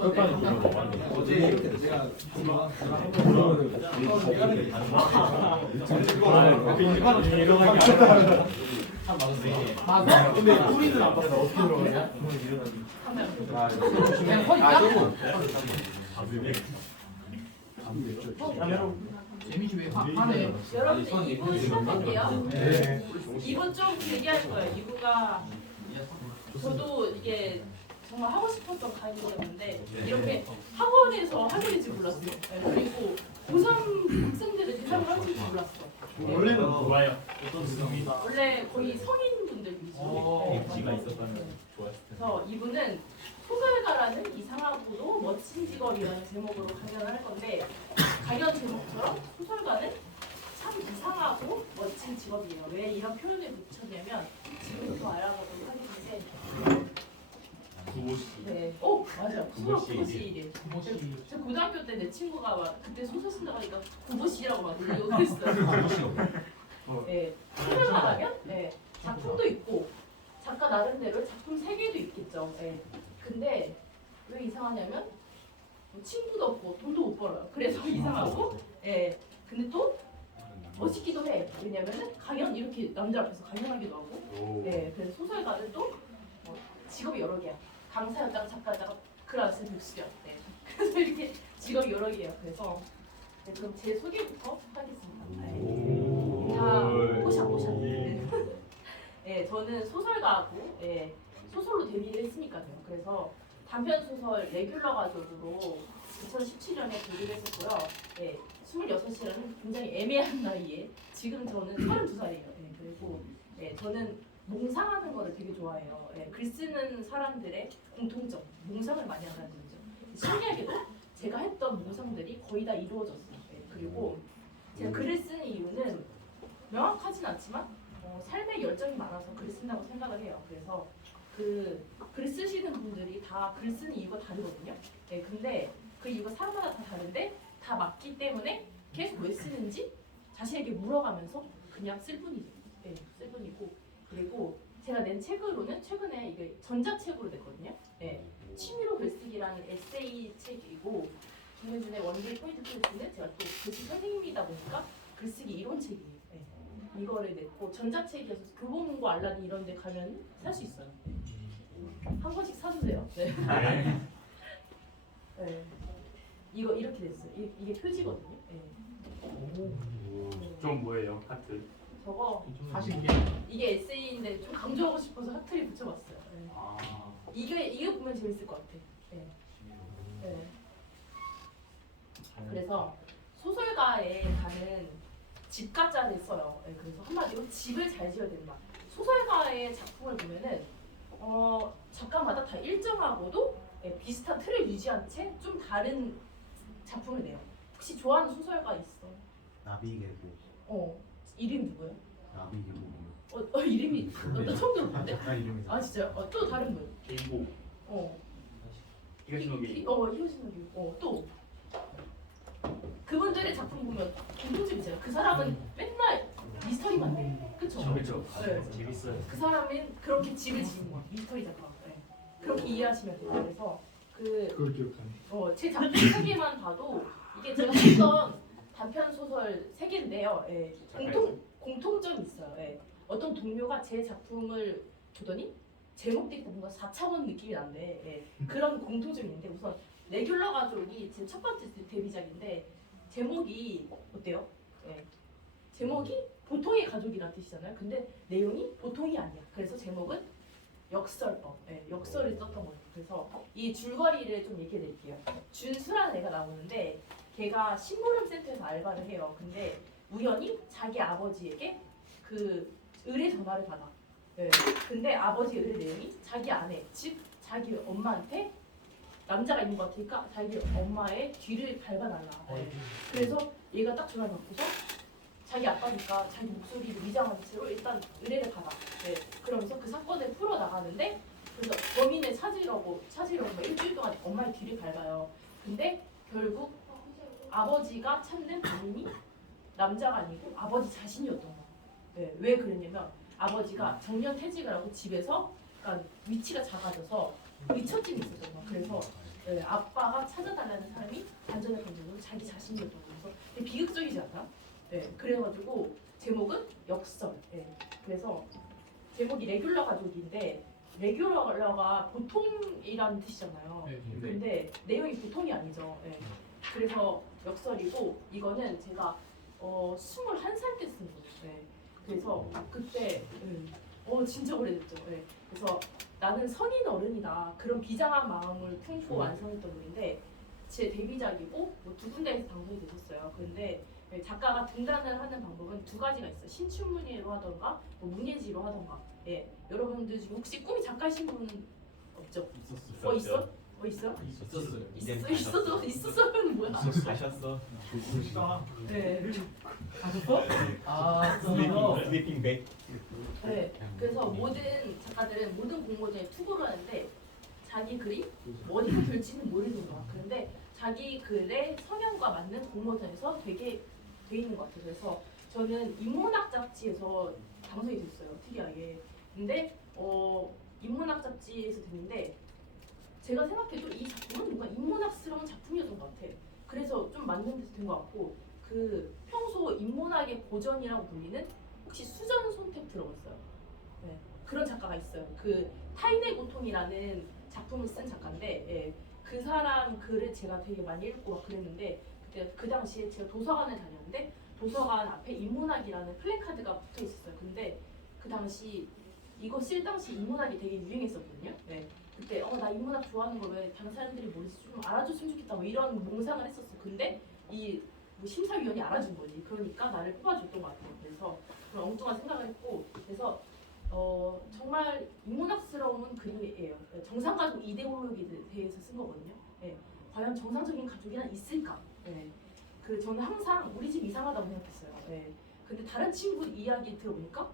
끝까지 들어봐. 어제 제가 맞아? 근데 우리는 안 봤어. 어떻게 들어가냐? 그냥 허리 깎고. 재미지 왜 화내? 여러분들 2부 시작할게요. 네. 2부 좀 길게 할 거예요. 2부가 저도 이게 정말 하고 싶었던 과목이었는데 이렇게 학원에서 하게 될지 몰랐어요. 네, 그리고 고3 학생들을 대상으로 할 줄 몰랐어. 원래는 좋아요. 어떤 수입니다. 원래 거의 성인분들 위주로. 지가 있었다면 좋았을 텐데. 그래서 이분은 소설가라는 이상하고도 멋진 직업이라는 제목으로 강연을 할 건데 강연 제목처럼 소설가는 참 이상하고 멋진 직업이에요. 왜 이런 표현을 붙였냐면 지금부터 알아보도록 하겠는데 구보씨. 네, 맞아. 구보씨. 구보씨. 구보씨. 저 고등학교 때 내 친구가 막 그때 소설 쓴다고 하니까 구보씨라고 막 놀리고 그랬어요. 네, 소설가라면 네, 작품도 있고 작가 나름대로 작품 세계도 있겠죠. 네. 근데 왜 이상하냐면 뭐 친구도 없고 돈도 못 벌어요. 그래서 이상하고 예. 근데 또 멋있기도 해. 왜냐면은 강연 이렇게 남들 앞에서 강연하기도 하고 예. 그래서 소설가는 또 직업이 여러 개야. 강사였다가 작가였다가 글쓰기 교수야. 네. 그래서 이렇게 직업이 여러 개예요. 그래서 네, 그럼 제 소개부터 하겠습니다. 네. 자, 보셔. 네. 네, 저는 소설가고 예. 소설로 데뷔를 했으니까요. 그래서 단편 소설 레귤러 가족으로 2017년에 데뷔를 했었고요. 네, 26이라는 굉장히 애매한 나이에 지금 저는 32살이에요. 네, 그리고 네, 저는 몽상하는 거를 되게 좋아해요. 네, 글 쓰는 사람들의 공통점, 몽상을 많이 한다는 점이죠. 신기하게도 제가 했던 몽상들이 거의 다 이루어졌어요. 네, 그리고 제가 글을 쓰는 이유는 명확하진 않지만 삶의 열정이 많아서 글을 쓴다고 생각을 해요. 그래서 글 쓰시는 분들이 다 글 쓰는 이유가 다르거든요. 네, 근데 그 이유가 사람마다 다 다른데 다 맞기 때문에 계속 왜 쓰는지 자신에게 물어가면서 그냥 쓸 뿐이죠. 네, 쓸 뿐이고 그리고 제가 낸 책으로는 최근에 이게 전자책으로 냈거든요. 네, 취미로 글쓰기라는 에세이 책이고 김현준의 원딜 포인트 클래스는 제가 또 글쓰기 선생님이다 보니까 글쓰기 이론책이에요. 네, 이거를 냈고 전자책이어서 교보문고 알라딘 이런 데 가면 살 수 있어요. 한 권씩 사주세요. 네. 네. 이거 이렇게 됐어요. 이게 표지거든요. 네. 좀 뭐예요? 하트. 저거 사실 이게 에세이인데 좀 강조하고 싶어서 하트를 붙여봤어요. 네. 아. 이게 보면 재밌을 것 같아. 네. 네. 그래서 소설가에 가는 집가자를 써요. 네. 그래서 한마디로 집을 잘 지어야 된다. 소설가의 작품을 보면은 작가마다 다 일정하고도 비슷한 틀을 유지한 채 좀 다른 작품을 내요. 혹시 좋아하는 소설가 있어? 나비계곡. 이름 누구예요? 나비계곡. 이름이 나 처음 들어봤는데? 작가 이름이 아 진짜요? 또 다른 분? 개이고. 히가시노기. 히가시노기. 또 그분들의 작품 보면 공통점이 있어요. 그 사람은 맨날 미스터리만 내. 그쵸? 그렇죠. 네. 재밌어요. 그 사람은 그렇게 집을 지은 거야. 미스터리 작가. 네. 그렇게 이해하시면 돼요. 그래서 그걸 기억하네. 제 작품 세 개만 봐도 이게 제가 썼던 단편 소설 세 개인데요. 예. 공통점이 있어요. 예. 어떤 동료가 제 작품을 보더니 제목들이 다 뭔가 4차원 느낌이 난대. 예. 그런 공통점이 있는데 우선 레귤러 가족이 제 첫 번째 데뷔작인데 제목이 어때요? 예. 제목이 보통의 가족이라는 뜻이잖아요. 근데 내용이 보통이 아니야. 그래서 제목은 역설법, 역설을 썼던 거예요. 그래서 이 줄거리를 좀 얘기해 드릴게요. 준수라는 애가 나오는데 걔가 심부름센터에서 알바를 해요. 근데 우연히 자기 아버지에게 그 의뢰 전화를 받아. 근데 아버지 의뢰 내용이 자기 아내, 즉 자기 엄마한테 남자가 있는 것 같으니까 자기 엄마의 뒤를 밟아달라. 그래서 얘가 딱 전화를 받고서 자기 아빠니까 자기 목소리를 위장한 채로 일단 의뢰를 받아. 그러면서 그 사건을 풀어 나가는데 그래서 범인을 찾으려고 일주일 동안 엄마의 뒤를 밟아요. 근데 결국 아버지가 찾는 범인이 남자가 아니고 아버지 자신이었던 거예요. 왜 그랬냐면 아버지가 정년 퇴직을 하고 집에서 그러니까 위치가 작아져서 위처짐이 있었던 거예요. 그래서 네, 아빠가 찾아달라는 사람이 반전의 감정으로 자기 자신이었던 거여서 되게 비극적이지 않나? 네, 그래가지고 제목은 역설. 네, 그래서 제목이 레귤러 가족인데 레귤러가 보통이라는 뜻이잖아요. 근데 내용이 보통이 아니죠. 네. 그래서 역설이고 이거는 제가 21살 때 쓴 거예요. 네. 그래서 그때 진짜 오래됐죠. 네. 그래서 나는 성인 어른이다 그런 비장한 마음을 품고 완성했던 노래인데 제 데뷔작이고 뭐 두 군데에서 방송이 됐었어요. 근데 작가가 등단을 하는 방법은 두 가지가 있어요. 신춘문예로 하던가 뭐 문예지로 하던가. 예. 여러분들 중에 혹시 꿈이 작가이신 분은 없죠? 있었어요. 있어? 있어요? 있었어요. 있었어는 뭐야? 가셨어. 네. 가셨어? 아, 슬리핑 백. 네. 그래서 모든 작가들은 모든 공모전에 투고를 하는데 자기 글이 어디서 될지는 모르는 거야. 그런데 자기 글의 성향과 맞는 공모전에서 되게 돼 있는 것 같아요. 그래서 저는 인문학 잡지에서 방송이 됐어요. 특이하게. 근데 인문학 잡지에서 됐는데 제가 생각해도 이 작품은 뭔가 인문학스러운 작품이었던 것 같아. 그래서 좀 맞는 데서 된 것 같고 그 평소 인문학의 고전이라고 불리는 혹시 수전 손택 들어봤어요? 네. 그런 작가가 있어요. 그 타인의 고통이라는 작품을 쓴 작가인데 예. 그 사람 글을 제가 되게 많이 읽고 막 그랬는데 그때 그 당시에 제가 도서관을 다녔는데 도서관 앞에 인문학이라는 플래카드가 붙어 있었어요. 근데 그 당시 이거 쓸 당시 인문학이 되게 유행했었거든요. 네. 그때 나 인문학 좋아하는 걸 왜 다른 사람들이 모르지 좀 알아줬으면 좋겠다 뭐 이런 몽상을 했었어. 근데 이 뭐 심사위원이 알아준 거지. 그러니까 나를 뽑아줬던 것 같아요. 그래서 그런 엉뚱한 생각을 했고 그래서 정말 인문학스러운 글이에요. 정상가족 이데올로기에 대해서 쓴 거거든요. 네. 과연 정상적인 가족이란 있을까? 네. 그 저는 항상 우리 집 이상하다고 생각했어요. 네. 근데 다른 친구 이야기 들어보니까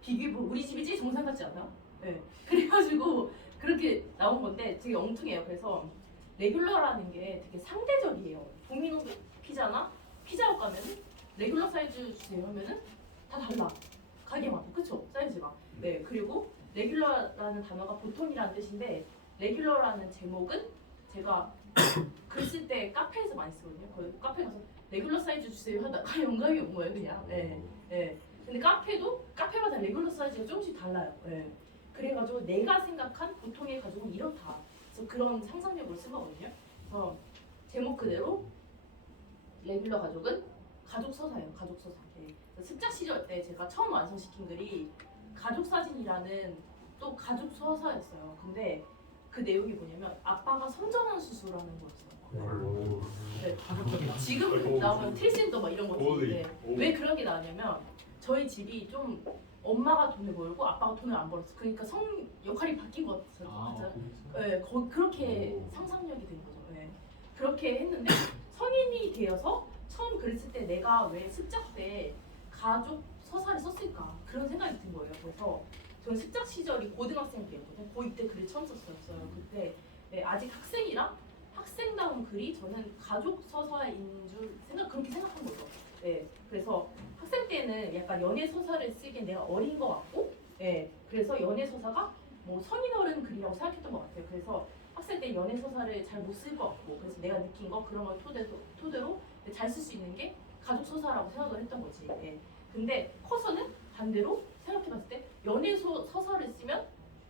비교해보 우리 집이지 정상 같지 않아? 네. 그래가지고 그렇게 나온 건데 되게 엉뚱해요. 그래서 레귤러라는 게 되게 상대적이에요. 도미노 피자나 피자헛 가면은 레귤러 사이즈 주세요 하면은 다 달라. 가게마다 그쵸? 사이즈가. 네. 그리고 레귤러라는 단어가 보통이라는 뜻인데 레귤러라는 제목은 제가 글 쓸 때 카페에서 많이 쓰거든요. 거기 카페 가서 레귤러 사이즈 주세요 하다가 영감이 온 거예요 그냥. 네. 네. 근데 카페마다 레귤러 사이즈가 조금씩 달라요. 네. 그래가지고 내가 생각한 보통의 가족은 이렇다. 그래서 그런 상상력으로 쓴 거거든요. 그래서 제목 그대로 레귤러 가족은 가족 서사예요. 가족 서사. 네. 습작 시절 때 제가 처음 완성시킨 글이 가족 사진이라는 또 가족 서사였어요. 근데 그 내용이 뭐냐면 아빠가 성전환 수술하는 거였어요. 네. 지금 나오면 트리센터 막 이런 것들인데 왜 그런 게 나왔냐면 저희 집이 좀 엄마가 돈을 벌고 아빠가 돈을 안 벌었어. 그러니까 성 역할이 바뀐 것 같아요. 네, 그렇게 상상력이 된 거죠. 네. 그렇게 했는데 성인이 되어서 처음 글을 쓸 때 내가 왜 습작 때 가족 서사를 썼을까 그런 생각이 든 거예요. 그래서 저는 습작 시절이 고등학생 때였거든요. 고2 때 글을 처음 썼어요. 그때 네, 아직 학생이라 학생다운 글이 저는 가족 서사인 줄 그렇게 생각한 거죠. 네, 그래서 학생 때는 약간 연애 서사를 쓰기엔 내가 어린 것 같고, 네, 그래서 연애 서사가 뭐 성인 어른 글이라고 생각했던 것 같아요. 그래서 학생 때 연애 서사를 잘 못 쓸 것 같고, 그래서 내가 느낀 거 그런 걸 토대로 잘 쓸 수 있는 게 가족 서사라고 생각을 했던 거지. 네. 근데 커서는 반대로 생각해봤을 때 연애 서사를 쓰면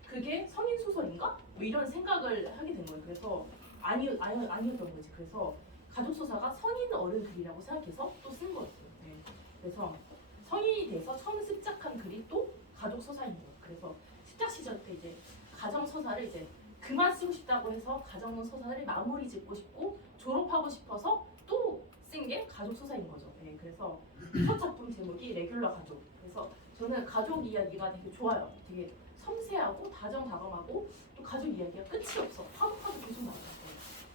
그게 성인 소설인가? 뭐 이런 생각을 하게 된 거예요. 그래서 아니었던 거지. 그래서 가족 서사가 성인 어른 글이라고 생각해서 또 쓴 거였어요. 네. 그래서 성인이 돼서 처음 습작한 글이 또 가족 서사인 거예요. 그래서 습작 시절 때 이제 가정 서사를 이제 그만 쓰고 싶다고 해서 가정 서사를 마무리 짓고 싶고 졸업하고 싶어서 또 쓴 게 가족 서사인 거죠. 네. 그래서 첫 작품 제목이 레귤러 가족. 그래서 저는 가족 이야기가 되게 좋아요. 되게 섬세하고 다정다감하고 또 가족 이야기가 끝이 없어. 파도 계속 나와요.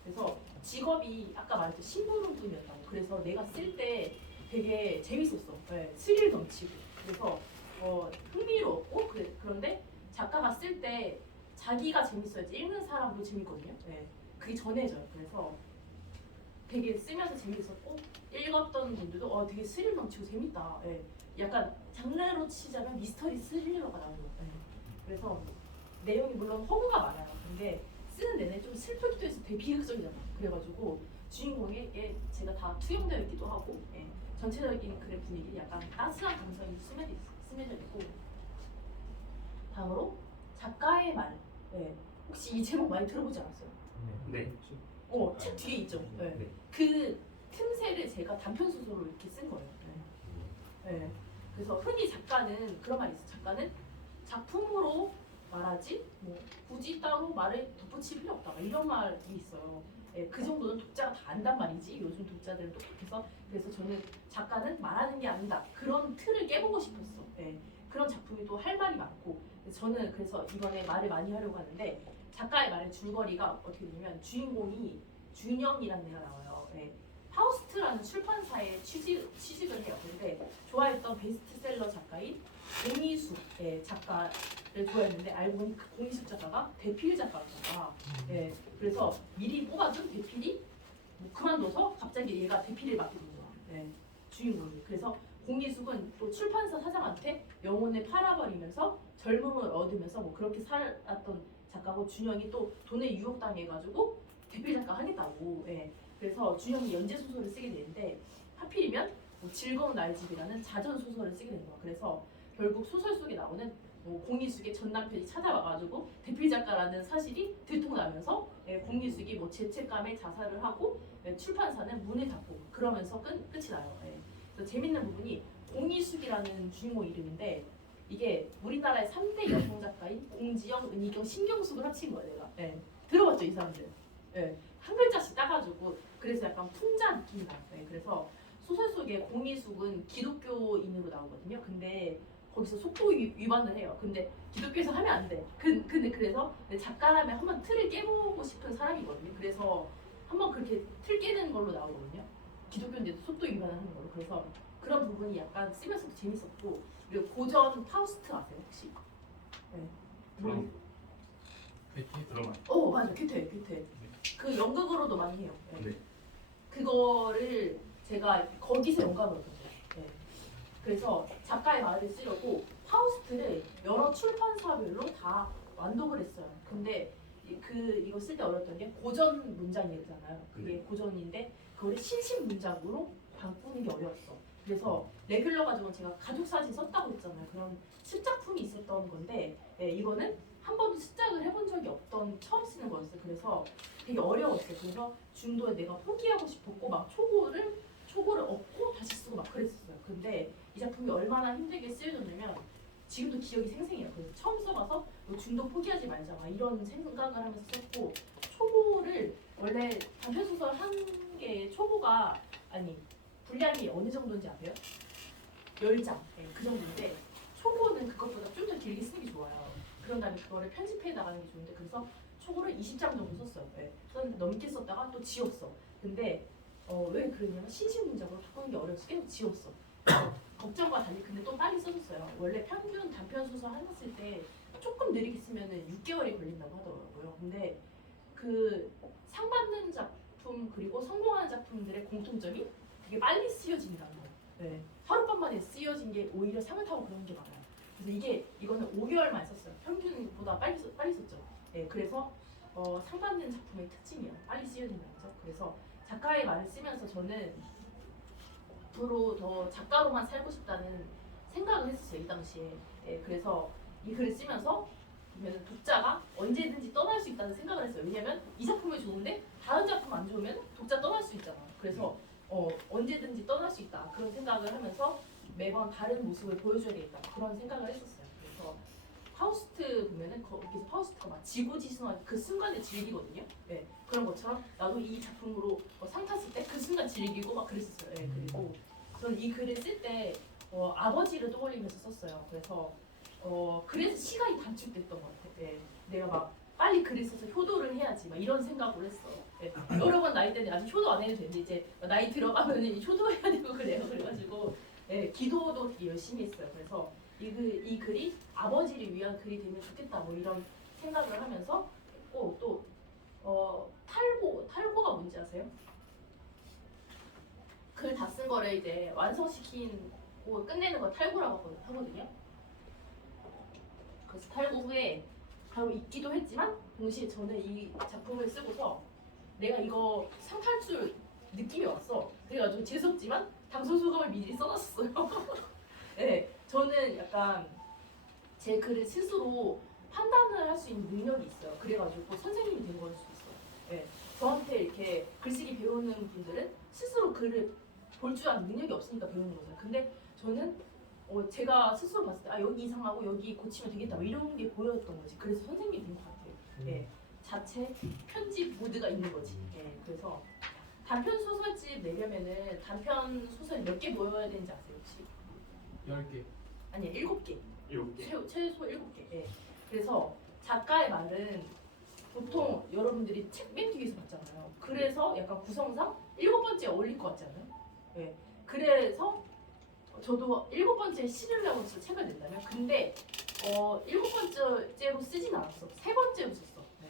그래서 직업이 아까 말했던 신부름꾼이었다고. 그래서 내가 쓸 때 되게 재밌었어. 네, 스릴 넘치고. 그래서 흥미로웠고 그런데 작가가 쓸 때 자기가 재밌어야지 읽는 사람도 재밌거든요. 네, 그게 전해져요. 그래서 되게 쓰면서 재밌었고 읽었던 분들도 되게 스릴 넘치고 재밌다. 네, 약간 장르로 치자면 미스터리 스릴러가 나오는 거예요. 네, 그래서 내용이 물론 허구가 많아요. 근데 쓰는 내내 좀 슬프기도 해서 되게 비극적이잖아. 그래가지고 주인공에게 제가 다 투영되어 있기도 하고 전체적인 글의 분위기 약간 따스한 감성이 스며져 있고 다음으로 작가의 말. 혹시 이 제목 많이 들어보지 않았어요? 네. 책 뒤에 있죠. 네. 그 틈새를 제가 단편 소설로 이렇게 쓴 거예요. 그래서 흔히 작가는 그런 말이 있어요. 작가는 작품으로 말하지 뭐 굳이 따로 말을 덧붙일 필요 없다. 이런 말이 있어요. 그 정도는 독자가 다 안단 말이지. 요즘 독자들은 똑똑해서. 그래서 저는 작가는 말하는 게 아니다. 그런 틀을 깨보고 싶었어. 그런 작품이 또 할 말이 많고. 저는 그래서 이번에 말을 많이 하려고 하는데 작가의 말의 줄거리가 어떻게 되냐면 주인공이 준영이라는 애가 나와요. 파우스트라는 출판사에 취직을 해요. 근데 좋아했던 베스트셀러 작가인 공이숙 작가를 좋아했는데 알고 보니 그 공이숙 작가가 대필 작가였다. 그래서 미리 뽑아준 대필이 뭐 그만둬서 갑자기 얘가 대필을 맡게 된 거야. 주인공이. 그래서 공이숙은 또 출판사 사장한테 영혼을 팔아버리면서 젊음을 얻으면서 뭐 그렇게 살았던 작가고 준영이 또 돈에 유혹당해가지고 대필 작가 하겠다고. 그래서 준영이 연재 소설을 쓰게 되는데 하필이면 뭐 즐거운 날집이라는 자전 소설을 쓰게 된 거야. 그래서 결국 소설 속에 나오는 뭐 공이숙의 전 남편이 찾아와가지고 대필 작가라는 사실이 들통나면서 공이숙이 뭐 죄책감에 자살을 하고 출판사는 문을 닫고 그러면서 끝이 나요. 그래서 재밌는 부분이 공이숙이라는 주인공 이름인데 이게 우리나라의 3대 여성 작가인 공지영, 은희경, 신경숙을 합친 거예요. 내가 들어봤죠 이 사람들. 한 글자씩 따가지고 그래서 약간 풍자 느낌이 나요. 그래서 소설 속에 공이숙은 기독교인으로 나오거든요. 근데 거기서 속도 위반을 해요. 근데 기독교에서 하면 안 돼. 근데 그래서 작가라면 한번 틀을 깨보고 싶은 사람이거든요. 그래서 한번 그렇게 틀 깨는 걸로 나오거든요. 기독교인데도 속도 위반을 하는 걸로. 그래서 그런 부분이 약간 쓰면서도 재밌었고 그리고 고전 파우스트 아세요 혹시? 그럼 드라마. 맞아. 괴테. 그 연극으로도 많이 해요. 네. 그거를 제가 거기서 영감을 얻었어요. 그래서 작가의 말을 쓰려고 파우스트를 여러 출판사별로 다 완독을 했어요. 근데 이거 쓸 때 어려웠던 게 고전 문장이잖아요. 그게 고전인데 그거를 신신 문장으로 바꾸는 게 어려웠어. 그래서 레귤러 가지고 제가 가족 사진 썼다고 했잖아요. 그런 습작품이 있었던 건데 이거는 한 번도 습작을 해본 적이 없던 처음 쓰는 거였어요. 그래서 되게 어려웠어요. 그래서 중도에 내가 포기하고 싶었고 막 초고를 얻고 다시 쓰고 막 그랬었어요. 근데 이 작품이 얼마나 힘들게 쓰여졌냐면 지금도 기억이 생생해요. 그래서 처음 써봐서 뭐 중도 포기하지 말자 막 이런 생각을 하면서 썼고 초고를 원래 단편소설 한 개의 초고가 분량이 어느 정도인지 아세요? 10장 그 정도인데 초고는 그것보다 좀 더 길게 쓰는 게 좋아요. 그런 다음에 그거를 편집해 나가는 게 좋은데 그래서 초고를 20장 정도 썼어요. 썼는데 넘게 썼다가 또 지웠어. 근데 왜 그러냐면 신신 문장으로 바꾸는 게 어려워서 계속 지웠어. 걱정과 달리 근데 또 빨리 써줬어요. 원래 평균 단편 소설 하나 쓸 때 조금 느리게 쓰면은 6개월이 걸린다고 하더라고요. 근데 그 상 받는 작품 그리고 성공하는 작품들의 공통점이 되게 빨리 쓰여진다는 거예요. 하룻밤 만에 쓰여진 게 오히려 상을 타고 그런 게 많아요. 그래서 이거는 5개월만 썼어요. 평균보다 빨리 썼죠. 그래서 상 받는 작품의 특징이에요. 빨리 쓰여진다는 거죠. 그래서 작가의 말을 쓰면서 저는 앞으로 더 작가로만 살고 싶다는 생각을 했었어요. 이 당시에. 그래서 이 글을 쓰면서 보면 독자가 언제든지 떠날 수 있다는 생각을 했어요. 왜냐면 이 작품이 좋은데 다른 작품 안 좋으면 독자 떠날 수 있잖아. 그래서 언제든지 떠날 수 있다. 그런 생각을 하면서 매번 다른 모습을 보여줘야 되겠다. 그런 생각을 했었어요. 그래서 파우스트 보면은 거기서 파우스트가 막 지고지순한 그 순간을 즐기거든요. 그런 것처럼 나도 이 작품으로 상 탔을 때 그 순간 즐기고 막 그랬었어요. 그리고 저는 이 글을 쓸 때 아버지를 떠올리면서 썼어요. 그래서 그래서 시간이 단축됐던 것 같아요. 내가 막 빨리 글을 써서 효도를 해야지 막 이런 생각을 했어. 여러 번 나이 때는 아직 효도 안 해도 되는데 이제 나이 들어가면 효도해야 되고 그래요. 그래가지고 기도도 되게 열심히 했어요. 그래서 이 글이 아버지를 위한 글이 되면 좋겠다 뭐 이런 생각을 하면서 했고 또 탈고가 뭔지 아세요? 글 다 쓴 거를 이제 완성시키고 끝내는 거 탈고라고 하거든요. 그래서 탈고 후에 하고 있기도 했지만 동시에 저는 이 작품을 쓰고서 내가 이거 상 탈 줄 느낌이 왔어. 그래가지고 재수없지만 당선 소감을 미리 써놨어요. 네, 저는 약간 제 글을 스스로 판단을 할 수 있는 능력이 있어요. 그래가지고 선생님이 된 걸 수도 있어요. 네, 저한테 이렇게 글쓰기 배우는 분들은 스스로 글을 볼 줄 아는 능력이 없으니까 배우는 거잖아요. 근데 저는 제가 스스로 봤을 때 여기 이상하고 여기 고치면 되겠다 뭐 이런 게 보였던 거지. 그래서 선생님이 된 것 같아요. 네, 자체 편집 모드가 있는 거지. 네, 그래서 단편 소설집 내려면은 단편 소설이 몇 개 모여야 되는지 아세요 혹시? 10개. 아니요 7개. 7개. 최소 7개. 예. 그래서 작가의 말은 보통 여러분들이 책 맨 뒤에서 봤잖아요. 그래서 약간 구성상 7번째에 어울릴 것 같지 않아요? 예. 그래서 저도 7번째에 실으려고 해서 책을 낸다면 근데 7번째로 쓰진 않았어. 3번째로 썼어. 네.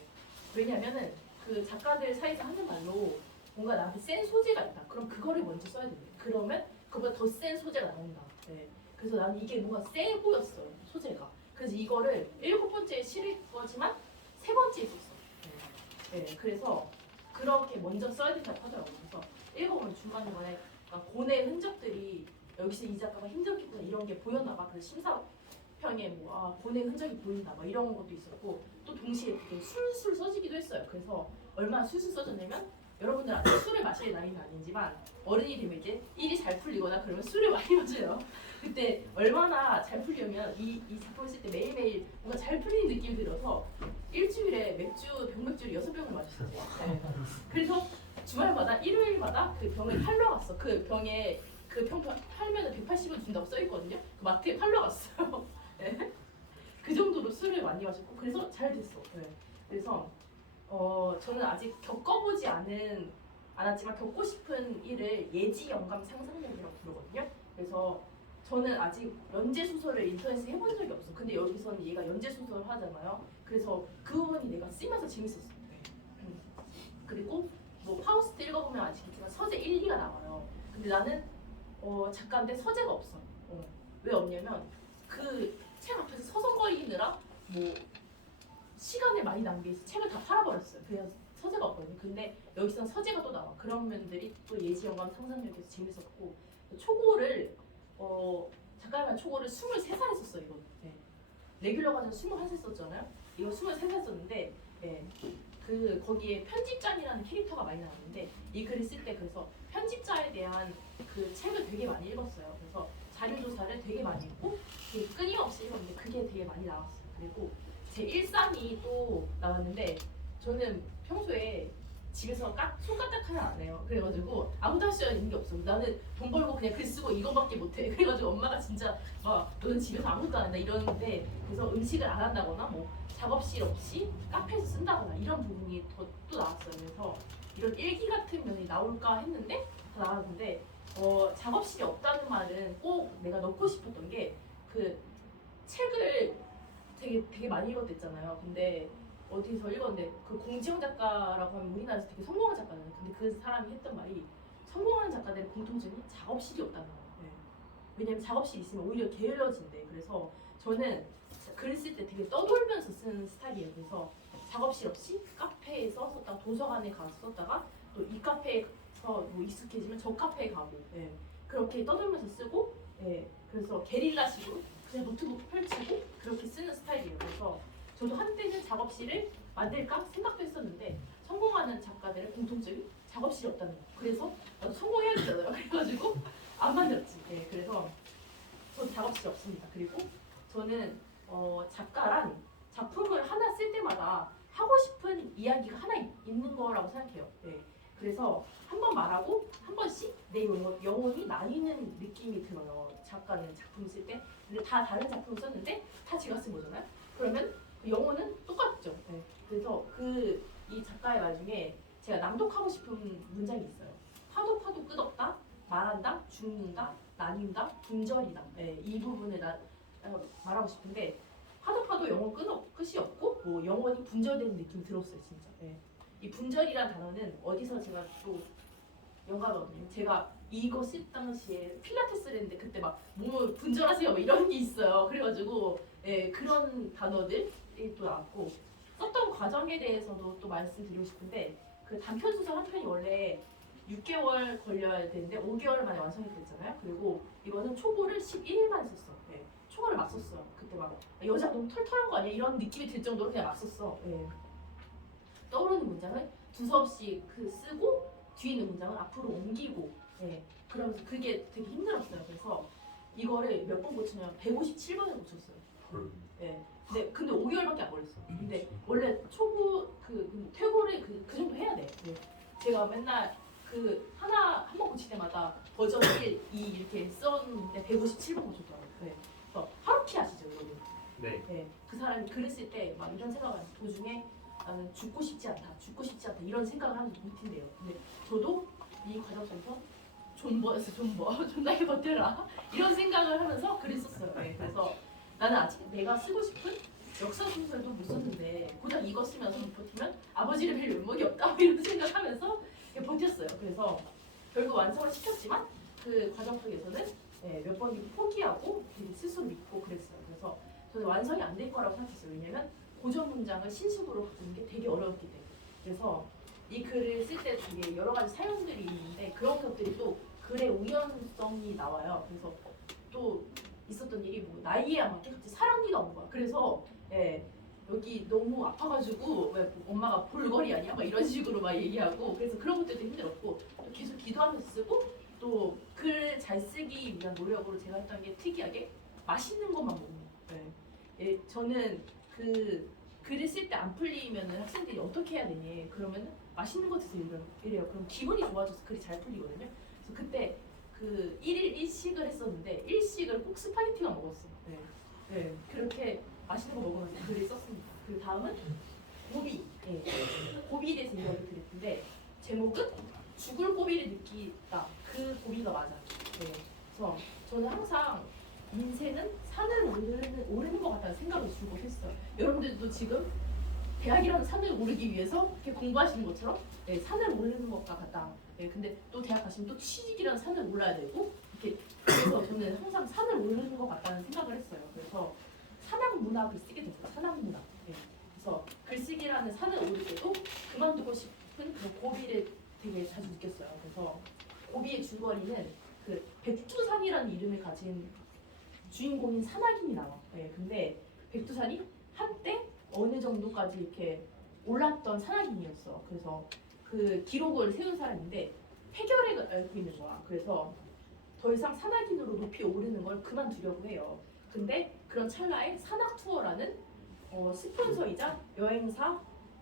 왜냐면은 그 작가들 사이에서 하는 말로 뭔가 나한테 센 소재가 있다. 그럼 그거를 먼저 써야 된대. 그러면 그보다 더 센 소재가 나온다. 네. 그래서 나는 이게 뭔가 세 보였어요. 소재가. 그래서 이거를 7번째에 실을 거지만 3번째에 썼어. 네. 네. 그래서 그렇게 먼저 써야 된다고 하더라고요. 그래서 읽어보면 중간중간에 고뇌의 흔적들이 여기서 이 작가가 힘들었겠구나 이런 게 보였나 봐. 그래서 심사평에 고뇌의 흔적이 보인다 막 이런 것도 있었고 또 동시에 되게 술술 써지기도 했어요. 그래서 얼마나 술술 써졌냐면 여러분들 아직 술을 마실 나이는 아니지만 어른이 되면 이제 일이 잘 풀리거나 그러면 술을 많이 마셔요. 그때 얼마나 잘 풀려면 이 작품을 쓸 때 매일매일 뭔가 잘 풀리는 느낌이 들어서 일주일에 병맥주를 6병을 마셨어요. 네. 그래서 주말마다 일요일마다 그 병을 팔러 갔어. 그 병에 그 병 팔면은 180원 준다고 써 있거든요. 그 마트에 팔러 갔어요. 네. 그 정도로 술을 많이 마셨고 그래서 잘 됐어. 네. 그래서 저는 아직 겪어보지 않았지만 겪고 싶은 일을 예지 영감 상상력이라고 부르거든요. 그래서 저는 아직 연재 소설을 인터넷에 해본 적이 없어. 근데 여기서는 얘가 연재 소설을 하잖아요. 그래서 그 부분이 내가 쓰면서 재밌었어. 그리고 뭐 파우스트 읽어보면 아시겠지만 서재 1, 2가 나와요. 근데 나는 작가인데 서재가 없어. 왜 없냐면 그 책 앞에서 서성거리느라 뭐 시간을 많이 낭비해서 책을 다 팔아버렸어요. 그래서 서재가 없거든요. 근데 여기서는 서재가 또 나와. 그런 면들이 또 예지 영감 상상력에서 재밌었고 초고를 작가님한 초고를 23살 했었어요. 이거. 네. 레귤러 과정 21살 썼잖아요. 이거 23살 썼는데 네. 그 거기에 편집장이라는 캐릭터가 많이 나왔는데 이 글을 쓸 때 그래서 편집자에 대한 그 책을 되게 많이 읽었어요. 그래서 자료 조사를 되게 많이 했고 되게 끊임없이 읽었는데 그게 되게 많이 나왔어요. 그리고 제 일상이 또 나왔는데 저는 평소에 집에서 손가락 하나 안 해요. 그래가지고 아무도 할 수 있는 게 없어. 나는 돈 벌고 그냥 글 쓰고 이거밖에 못해. 그래가지고 엄마가 진짜 막 너는 집에서 아무것도 안 한다 이러는데 그래서 음식을 안 한다거나 뭐 작업실 없이 카페에서 쓴다거나 이런 부분이 또 나왔어요. 그래서 이런 일기 같은 면이 나올까 했는데 다 나왔는데 작업실이 없다는 말은 꼭 내가 넣고 싶었던 게 그 책을 되게 많이 읽었댔잖아요. 근데 어디서 읽었는데 그 공지영 작가라고 하면 우리나라에서 되게 성공한 작가잖아요. 근데 그 사람이 했던 말이 성공하는 작가들의 공통점이 작업실이 없다는 거예요. 네. 왜냐면 작업실이 있으면 오히려 게을러진대. 그래서 저는 글 쓸 때 되게 떠돌면서 쓰는 스타일이에요. 그래서 작업실 없이 카페에서 썼다가 도서관에 가서 썼다가 또 이 카페에서 뭐 익숙해지면 저 카페에 가고 네. 그렇게 떠돌면서 쓰고 네. 그래서 게릴라식으로 그냥 노트북 펼치고 그렇게 쓰는 스타일이에요. 그래서 저도 한때는 작업실을 만들까 생각도 했었는데 성공하는 작가들의 공통점이 작업실이 없다는 거. 그래서 나도 성공해야 되잖아요. 그래가지고 안 만들었지. 네, 그래서 저도 작업실이 없습니다. 그리고 저는 작가란 작품을 하나 쓸 때마다 하고 싶은 이야기가 하나 있는 거라고 생각해요. 네, 그래서 한 번 말하고 한 번씩 내 영혼이 나뉘는 느낌이 들어요. 작가는 작품 쓸 때. 근데 다 다른 작품을 썼는데 다 제가 쓴 거잖아요. 그러면 영혼은 똑같죠. 네. 그래서 이 작가의 말 중에 제가 낭독하고 싶은 문장이 있어요. 파도 끝없다, 말한다, 죽는다, 나뉜다, 분절이다. 네, 이 부분을 말하고 싶은데 파도 영혼 끝이 없고 뭐 영혼이 분절되는 느낌이 들었어요. 진짜. 네. 이 분절이란 단어는 어디서 제가 또 영감을 얻었냐면 제가 이거 쓸 당시에 필라테스를 했는데 그때 막 몸을 분절하세요 뭐 이런 게 있어요. 그래가지고 예, 그런 단어들 게 또 나왔고 썼던 과정에 대해서도 또 말씀드리고 싶은데 그 단편 소설 한 편이 원래 6개월 걸려야 되는데 5개월 만에 완성이 됐잖아요. 그리고 이거는 초고를 11일 만에 썼어. 네. 초고를 막 썼어요. 그때 막 여자 너무 털털한 거 아니야? 이런 느낌이 들 정도로 그냥 막 썼어. 네. 떠오르는 문장을 두서없이 쓰고 뒤에 있는 문장을 앞으로 옮기고 네. 그러면서 그게 되게 힘들었어요. 그래서 이거를 몇 번 고치냐면 157번을 고쳤어요. 네. 근데 5개월밖에 안 걸렸어. 근데 원래 초고 퇴고를 그 정도 해야 돼. 네. 제가 맨날 한 번 고칠 때마다 버전 1, 2 이렇게 썼는데 157번 고쳤더라고요. 네. 그래서 하루키 아시죠, 여러분? 네. 네. 그 사람이 글을 쓸 때 막 이런 생각을 하는 도중에 나는 죽고 싶지 않다 이런 생각을 하는 루틴이에요. 근데 저도 이 과정 속에서 존나게 버텨라 이런 생각을 하면서 글을 썼어요. 네. 그래서 나는 아직 내가 쓰고 싶은 역사 소설도 못 썼는데 고작 이거 쓰면서 못 버티면 아버지를 뵐 면목이 없다 이런 생각하면서 버텼어요. 그래서 결국 완성을 시켰지만 그 과정 속에서는 몇 번 포기하고 스스로 믿고 그랬어요. 그래서 저는 완성이 안 될 거라고 생각했어요. 왜냐면 고전 문장을 신식으로 바꾸는 게 되게 어려웠기 때문에. 그래서 이 글을 쓸 때 되게 여러 가지 사연들이 있는데 그런 것들이 또 글의 우연성이 나와요. 그래서 또 있었던 일이 뭐 나이에 안 맞게 갑자기 사랑니가 온 거야. 그래서 여기 너무 아파가지고 왜 엄마가 볼거리 아니야? 막 이런 식으로 막 얘기하고 그래서 그런 것들도 힘들었고 또 계속 기도하면서 쓰고 또 글 잘 쓰기 위한 노력으로 제가 했던 게 특이하게 맛있는 것만 먹는 거예요. 저는 글을 쓸 때 안 풀리면 학생들이 어떻게 해야 되니? 그러면 맛있는 거 드세요 이래요. 그럼 기분이 좋아져서 글이 잘 풀리거든요. 그래서 그때 1일 1식을 했었는데 1식을 꼭 스파게티만 먹었어요. 네. 그렇게 맛있는 거 먹으면서 글을 썼습니다. 그 다음은 고비. 고비에 대해서 이야기 드렸는데 제목은 죽을 고비를 느끼다. 그 고비가 맞아요. 그래서 저는 항상 인생은 산을 오르는 것 같다는 생각을 주고 했어요. 여러분들도 지금 대학이라는 산을 오르기 위해서 이렇게 공부하시는 것처럼 산을 오르는 것 같다. 근데 또 대학 가시면 또 취직이라는 산을 올라야 되고 이렇게 그래서 저는 항상 산을 오르는 것 같다는 생각을 했어요. 그래서 산악 문학을 쓰게 됐어요. 산악 문학. 그래서 글쓰기라는 산을 오를 때도 그만두고 싶은 그 고비를 되게 자주 느꼈어요. 그래서 고비의 줄거리는 백두산이라는 이름을 가진 주인공인 산악인이 나와. 근데 백두산이 한때 어느 정도까지 이렇게 올랐던 산악인이었어. 그래서 그 기록을 세운 사람인데 폐결핵을 앓고 있는 거야. 그래서 더 이상 산악인으로 높이 오르는 걸 그만두려고 해요. 근데 그런 찰나에 산악 투어라는 스폰서이자 여행사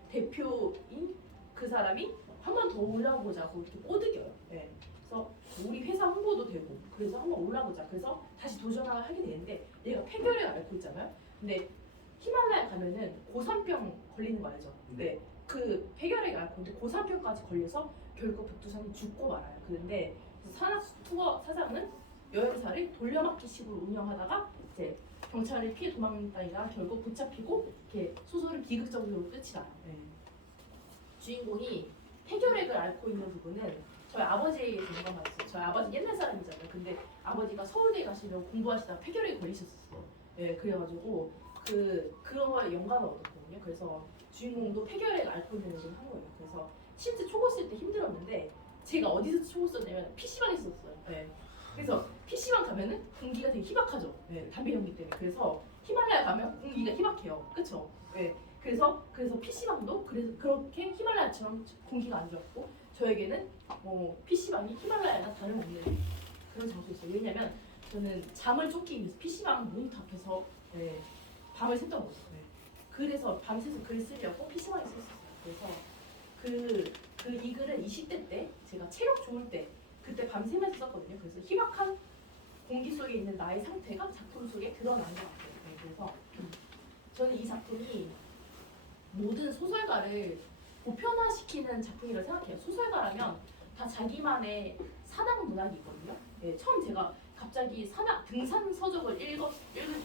대표인 그 사람이 한 번 더 올라보자고 이렇게 꼬드겨요. 그래서 우리 회사 홍보도 되고 그래서 한번 올라보자. 그래서 다시 도전을 하게 되는데 얘가 폐결핵을 앓고 있잖아요. 근데 히말라야 가면은 고산병 걸리는 거 알죠? 네. 그 폐결핵을 앓고 있는데 고산병까지 걸려서 결국 백두산이 죽고 말아요. 그런데 산악 투어 사장은 여행사를 돌려막기식으로 운영하다가 이제 경찰을 피해 도망다니다가 결국 붙잡히고 이렇게 소설은 비극적으로 끝이 나요. 주인공이 폐결핵을 앓고 있는 부분은 저희 아버지에 영감 받았어요. 저희 아버지 옛날 사람이잖아요. 근데 아버지가 서울대 가시려고 공부하시다가 폐결핵에 걸리셨었어. 그래가지고 그런 거에 영감을 얻었거든요. 그래서 주인공도 폐결핵을 앓고 있는 얘기를 한 거예요. 그래서 실제 초고 쓸 때 힘들었는데 제가 어디서 초고 썼냐면 PC방에서 썼어요. 그래서 PC방 가면은 공기가 되게 희박하죠. 담배 연기 때문에. 그래서 히말라야 가면 공기가 희박해요. 그쵸? 그래서 PC방도 그렇게 히말라야처럼 공기가 안 좋았고 저에게는 PC방이 히말라야나 다름없는 그런 장소였어요. 왜냐면 저는 잠을 쫓기 위해서 PC방 모니터 앞에서 밤을 샜던 거죠. 그래서 밤새서 글 쓰려고 PC방에 썼었어요. 그래서 이 글은 20대 때 제가 체력 좋을 때 그때 밤새면서 썼거든요. 그래서 희박한 공기 속에 있는 나의 상태가 작품 속에 드러나는 것 같아요. 그래서 저는 이 작품이 모든 소설가를 보편화시키는 작품이라고 생각해요. 소설가라면 다 자기만의 산악 문학이 있거든요. 처음 제가 갑자기 산악 등산 서적을 읽을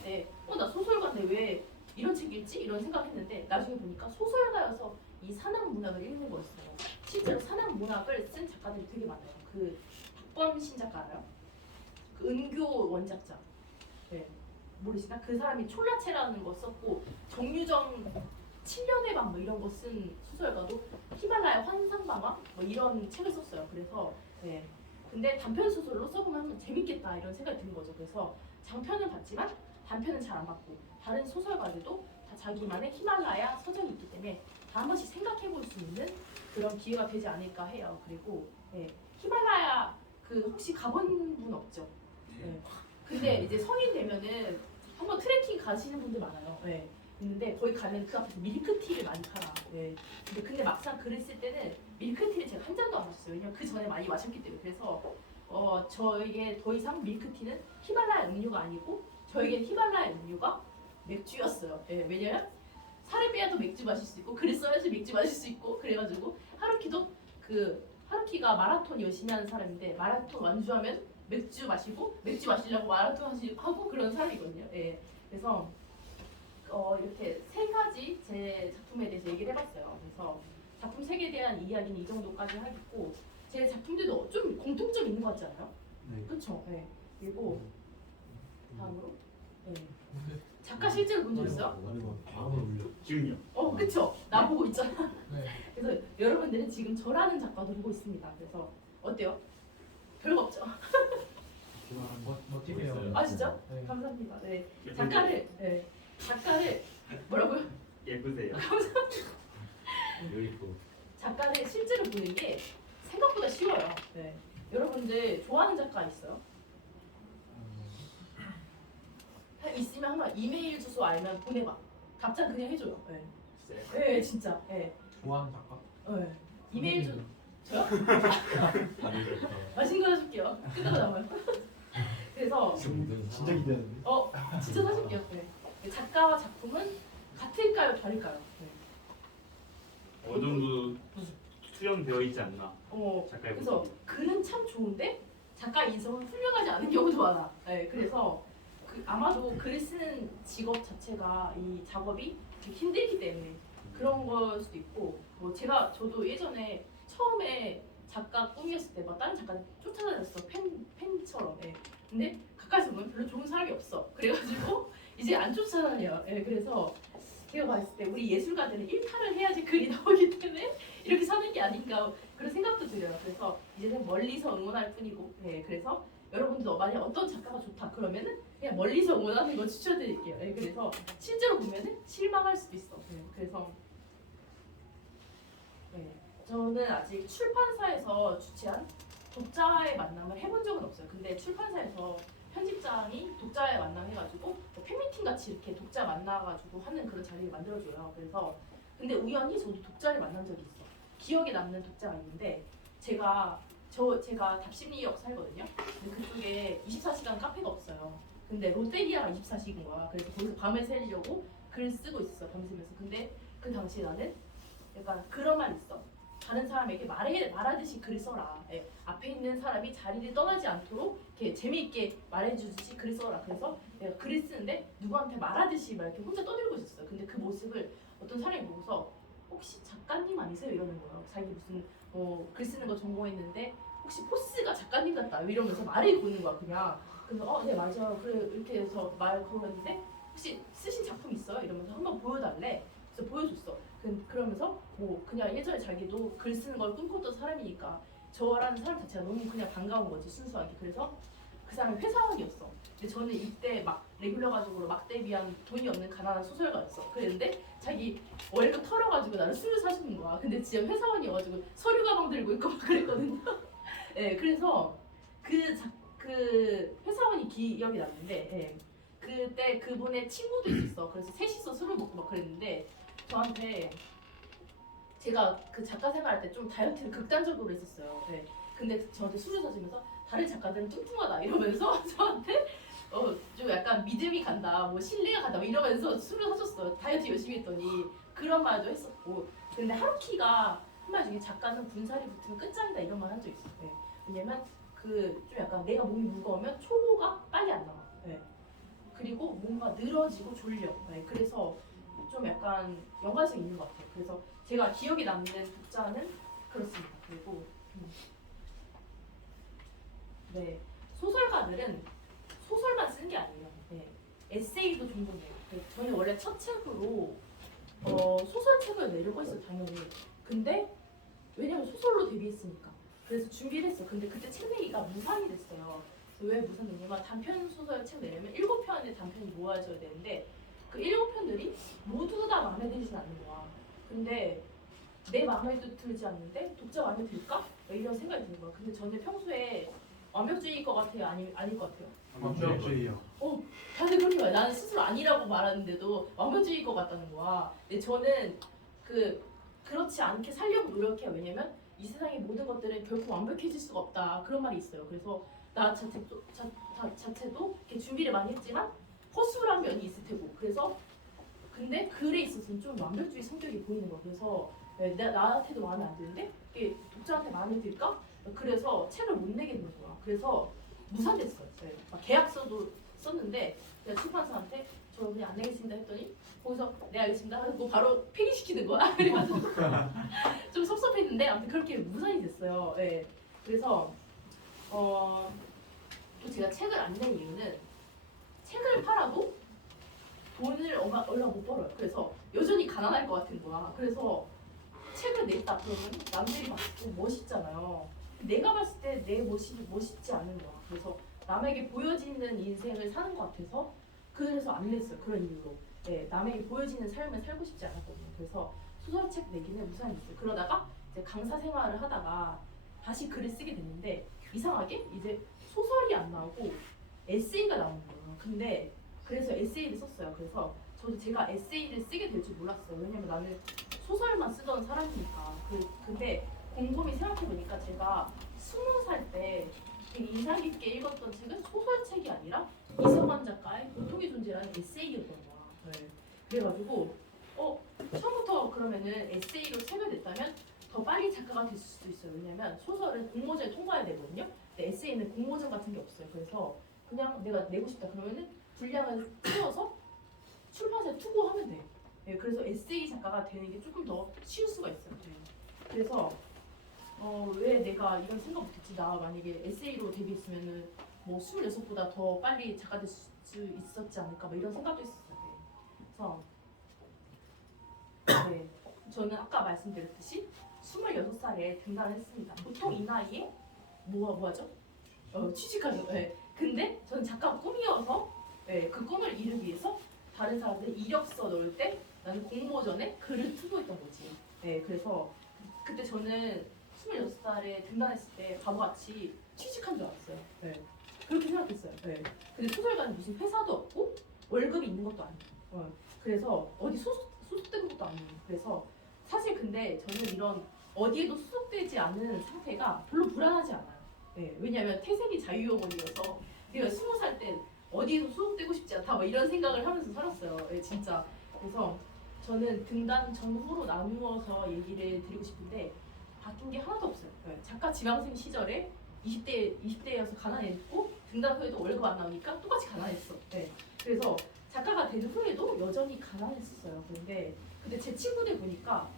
때 나 소설가인데 왜 이런 책 읽지? 이런 생각했는데 나중에 보니까 소설가여서 이 산악 문학을 읽는 거였어요. 실제로 산악 문학을 쓴 작가들이 되게 많아요. 박범신 작가 알아요? 은교 원작자. 모르시나? 그 사람이 촐라체라는 거 썼고 정유정 7년의 밤 뭐 이런 거 쓴 소설가도 히말라야 환상방황 뭐 이런 책을 썼어요. 그래서 네. 근데 단편 소설로 써보면 재밌겠다 이런 생각이 드는 거죠. 그래서 장편은 봤지만 단편은 잘 안 봤고 다른 소설가들도 다 자기만의 히말라야 서적이 있기 때문에 다 한 번씩 생각해 볼 수 있는 그런 기회가 되지 않을까 해요. 그리고 네. 히말라야 그 혹시 가본 분 없죠? 네. 근데 이제 성인 되면은 한번 트레킹 가시는 분들 많아요. 네. 있는데 거기 가면 그 앞에서 밀크티를 많이 팔아. 네. 근데 막상 글을 쓸 때는 밀크티를 제가 한 잔도 안 마셨어요. 왜냐면 그 전에 많이 마셨기 때문에. 그래서 저에게 더 이상 밀크티는 히말라야 음료가 아니고 저에게 히말라야 음료가 맥주였어요. 네. 왜냐면 사르비아도 맥주 마실 수 있고 글을 써야지 맥주 마실 수 있고 그래가지고 하루키도 하루키가 마라톤 열심히 하는 사람인데 마라톤 완주하면 맥주 마시고 맥주 마시려고 마라톤 하고 그런 사람이거든요. 예. 그래서 이렇게 세 가지 제 작품에 대해서 얘기를 해봤어요. 그래서 작품 색에 대한 이야기는 이 정도까지 하겠고 제 작품들도 좀 공통점 있는 것 같지 않아요? 네. 그렇죠. 예. 그리고 다음으로 예. 작가 실제로 본 적 있어요? 지금요. 그쵸. 나보고 있잖아. 네. 그래서 여러분들은 지금 저라는 작가도 보고 있습니다. 그래서 어때요? 별거 없죠? 멋지네요. 아 진짜? 네. 감사합니다. 네. 작가를 뭐라고요? 예쁘세요. 작가를 실제로 보는 게 생각보다 쉬워요. 네. 여러분들 좋아하는 작가 있어요? 있으면 한번 이메일 주소 알면 보내봐. 답장 그냥 해줘요. 네. 네, 진짜. 네. 좋아하는 작가? 네. 이메일 주 저요? 맛있는 거 사줄게요. 끝나고 나와요. 그래서 진짜 기대하는데. 진짜 사줄게요. 네. 작가와 작품은 같을까요, 다를까요? 네. 어느 정도 수렴되어 있지 않나. 작가의 그래서 모습이. 글은 참 좋은데 작가 인성은 훌륭하지 않은 경우도 많아. 네, 그래서 아마도 글을 쓰는 직업 자체가 이 작업이 되게 힘들기 때문에 그런 걸 수도 있고 저도 예전에 처음에 작가 꿈이었을 때 막 다른 작가 쫓아다녔어 팬처럼. 예. 근데 가까이서 보면 별로 좋은 사람이 없어. 그래가지고 이제 안 쫓아다녀요. 예, 그래서 제가 봤을 때 우리 예술가들은 일탈을 해야지 글이 나오기 때문에 이렇게 사는 게 아닌가 그런 생각도 들어요. 그래서 이제는 멀리서 응원할 뿐이고, 예, 그래서 여러분도 만약 어떤 작가가 좋다 그러면은 그냥 멀리서 응원하는 거 추천드릴게요. 예, 그래서 실제로 보면은 실망할 수도 있어. 예, 그래서 저는 아직 출판사에서 주최한 독자의 만남을 해본 적은 없어요. 근데 출판사에서 편집장이 독자의 만남 해가지고 팬미팅 같이 이렇게 독자 만나가지고 하는 그런 자리를 만들어줘요. 그래서 근데 우연히 저도 독자를 만난 적이 있어. 기억에 남는 독자가 있는데 제가 답심리역 살거든요. 근데 그쪽에 24시간 카페가 없어요. 근데 롯데리아가 24시간 거야. 그래서 거기서 밤을 새려고 글 쓰고 있었어, 밤새면서. 근데 그 당시에 나는 약간 그런 말 있어. 다른 사람에게 말하듯이 글을 써라. 예, 앞에 있는 사람이 자리를 떠나지 않도록 이렇게 재미있게 말해주듯이 글을 써라. 그래서 내가 글을 쓰는데 누구한테 말하듯이 막 이렇게 혼자 떠들고 있었어요. 근데 그 모습을 어떤 사람이 보고서 혹시 작가님 아니세요? 이러는 거예요. 자기 무슨 글 쓰는 거 전공했는데 혹시 포스가 작가님 같다 이러면서 말을 거는 거야 그냥. 그래서 네 맞아요. 그래 이렇게 해서 말 걸었는데 혹시 쓰신 작품 있어요? 이러면서 한번 보여달래. 그래서 보여줬어. 그러면서 그냥 예전에 자기도 글 쓰는 걸 꿈꿨던 사람이니까 저라는 사람 자체가 너무 그냥 반가운 거지 순수하게. 그래서 그 사람이 회사원이었어. 근데 저는 이때 막 레귤러 가족으로 막 데뷔한 돈이 없는 가난한 소설가였어. 그랬는데 자기 월급 털어가지고 나를 술을 사주는 거야. 근데 진짜 회사원이어가지고 서류 가방 들고 있고 막 그랬거든요. 네, 그래서 그 회사원이 기억이 났는데 네, 그때 그분의 친구도 있었어. 그래서 셋이서 술을 먹고 막 그랬는데 저한테 제가 그 작가 생활할 때 좀 다이어트를 극단적으로 했었어요. 네. 근데 저한테 술을 사주면서 다른 작가들은 뚱뚱하다 이러면서 저한테 좀 약간 믿음이 간다, 뭐 신뢰가 간다 뭐 이러면서 술을 사줬어요. 다이어트 열심히 했더니 그런 말도 했었고. 근데 하루키가 한 말 중에 작가는 군살이 붙으면 끝장이다 이런 말 한 적 있어요. 네. 왜냐면 좀 약간 내가 몸이 무거우면 초고가 빨리 안 나와. 네. 그리고 뭔가 늘어지고 졸려. 네. 그래서 좀 약간 연관성이 있는 것 같아요. 그래서 제가 기억에 남는 독자는 그렇습니다. 그리고 네, 소설가들은 소설만 쓰는 게 아니에요. 네. 에세이도 종종 내요. 저는 원래 첫 책으로 소설책을 내려고 했어요, 당연히. 근데 왜냐면 소설로 데뷔했으니까. 그래서 준비를 했어. 근데 그때 책 내기가 무산이 됐어요. 왜 무산됐냐면 단편 소설 책 내려면 7편의 단편이 모아져야 되는데 그 7편들이 모두 다 마음에 들진 않는 거야. 근데 내 마음에 들지 않는데 독자 마음에 들까? 이런 생각이 드는 거야. 근데 저는 평소에 완벽주의일 것 같아요? 아닐 것 같아요? 완벽주의요. 다들 그런 거야. 나는 스스로 아니라고 말하는데도 완벽주의일 것 같다는 거야. 근데 저는 그렇지 않게 살려고 노력해요. 왜냐면 이 세상의 모든 것들은 결코 완벽해질 수가 없다. 그런 말이 있어요. 그래서 나 자체도 이렇게 준비를 많이 했지만 허술한 면이 있을 테고. 그래서 근데 글에 있어서는 좀 완벽주의 성격이 보이는 거야. 그래서 나한테도 마음에 안 드는데 이게 독자한테 마음에 들까? 그래서 책을 못 내게 되는 거야. 그래서 무산됐어요. 막 계약서도 썼는데 내가 출판사한테 저 그냥 안 내겠습니다 했더니 거기서 네 알겠습니다 하고 바로 폐기시키는 거야. 그래가지고 좀 섭섭했는데 아무튼 그렇게 무산이 됐어요. 네. 그래서 또 제가 책을 안 낸 이유는 책을 팔아도 돈을 얼마 못 벌어요. 그래서 여전히 가난할 것 같은 거야. 그래서 책을 냈다 그러면 남들이 봤을 때 멋있잖아요. 내가 봤을 때 내 모습이 멋있지 않은 거야. 그래서 남에게 보여지는 인생을 사는 것 같아서 그래서 안 냈어요. 그런 이유로. 네, 남에게 보여지는 삶을 살고 싶지 않았거든요. 그래서 소설책 내기는 무산했어요. 그러다가 이제 강사 생활을 하다가 다시 글을 쓰게 됐는데 이상하게 이제 소설이 안 나오고 에세이가 나오는 거예요. 근데 그래서 에세이를 썼어요. 그래서 저도 제가 에세이를 쓰게 될 줄 몰랐어요. 왜냐면 나는 소설만 쓰던 사람이니까. 근데 곰곰이 생각해보니까 제가 20살 때 되게 인상 깊게 읽었던 책은 소설책이 아니라 이성환 작가의 고통의 존재라는 에세이였던 거야. 네. 그래가지고 처음부터 그러면은 에세이로 책을 냈다면 더 빨리 작가가 됐을 수도 있어요. 왜냐면 소설은 공모전에 통과해야 되거든요. 근데 에세이는 공모전 같은 게 없어요. 그래서 그냥 내가 내고 싶다 그러면은 분량을 채워서 출판사에 투고하면 돼. 네, 그래서 에세이 작가가 되는 게 조금 더 쉬울 수가 있어요. 네. 그래서 왜 내가 이런 생각 못했지? 나 만약에 에세이로 데뷔했으면은 뭐 26보다 더 빨리 작가 될 수 있었지 않을까? 뭐 이런 생각도 있었어요. 네. 그래서 네, 저는 아까 말씀드렸듯이 26살에 등단을 했습니다. 보통 이 나이에 뭐 하죠? 취직하죠. 네. 근데 저는 작가 꿈이어서 네, 그 꿈을 이루기 위해서 다른 사람들 이력서 넣을 때 나는 공모전에 글을 투고했던 거지. 네, 그래서 그때 저는 26살에 등단했을 때 바보같이 취직한 줄 알았어요. 네, 그렇게 생각했어요. 네. 근데 소설가는 무슨 회사도 없고 월급이 있는 것도 아니고 그래서 어디 소속된 것도 아니고 그래서 사실 근데 저는 이런 어디에도 소속되지 않은 상태가 별로 불안하지 않아요. 네, 왜냐하면 태생이 자유여건이어서 내가 20살 때 어디에도 소속되고 싶지 않다 뭐 이런 생각을 하면서 살았어요. 네, 진짜. 그래서 저는 등단 전후로 나누어서 얘기를 드리고 싶은데 바뀐 게 하나도 없어요. 네, 작가 지망생 시절에 20대여서 가난했고 등단 후에도 월급 안 나오니까 똑같이 가난했어. 네, 그래서 작가가 된 후에도 여전히 가난했었어요. 근데 제 친구들 보니까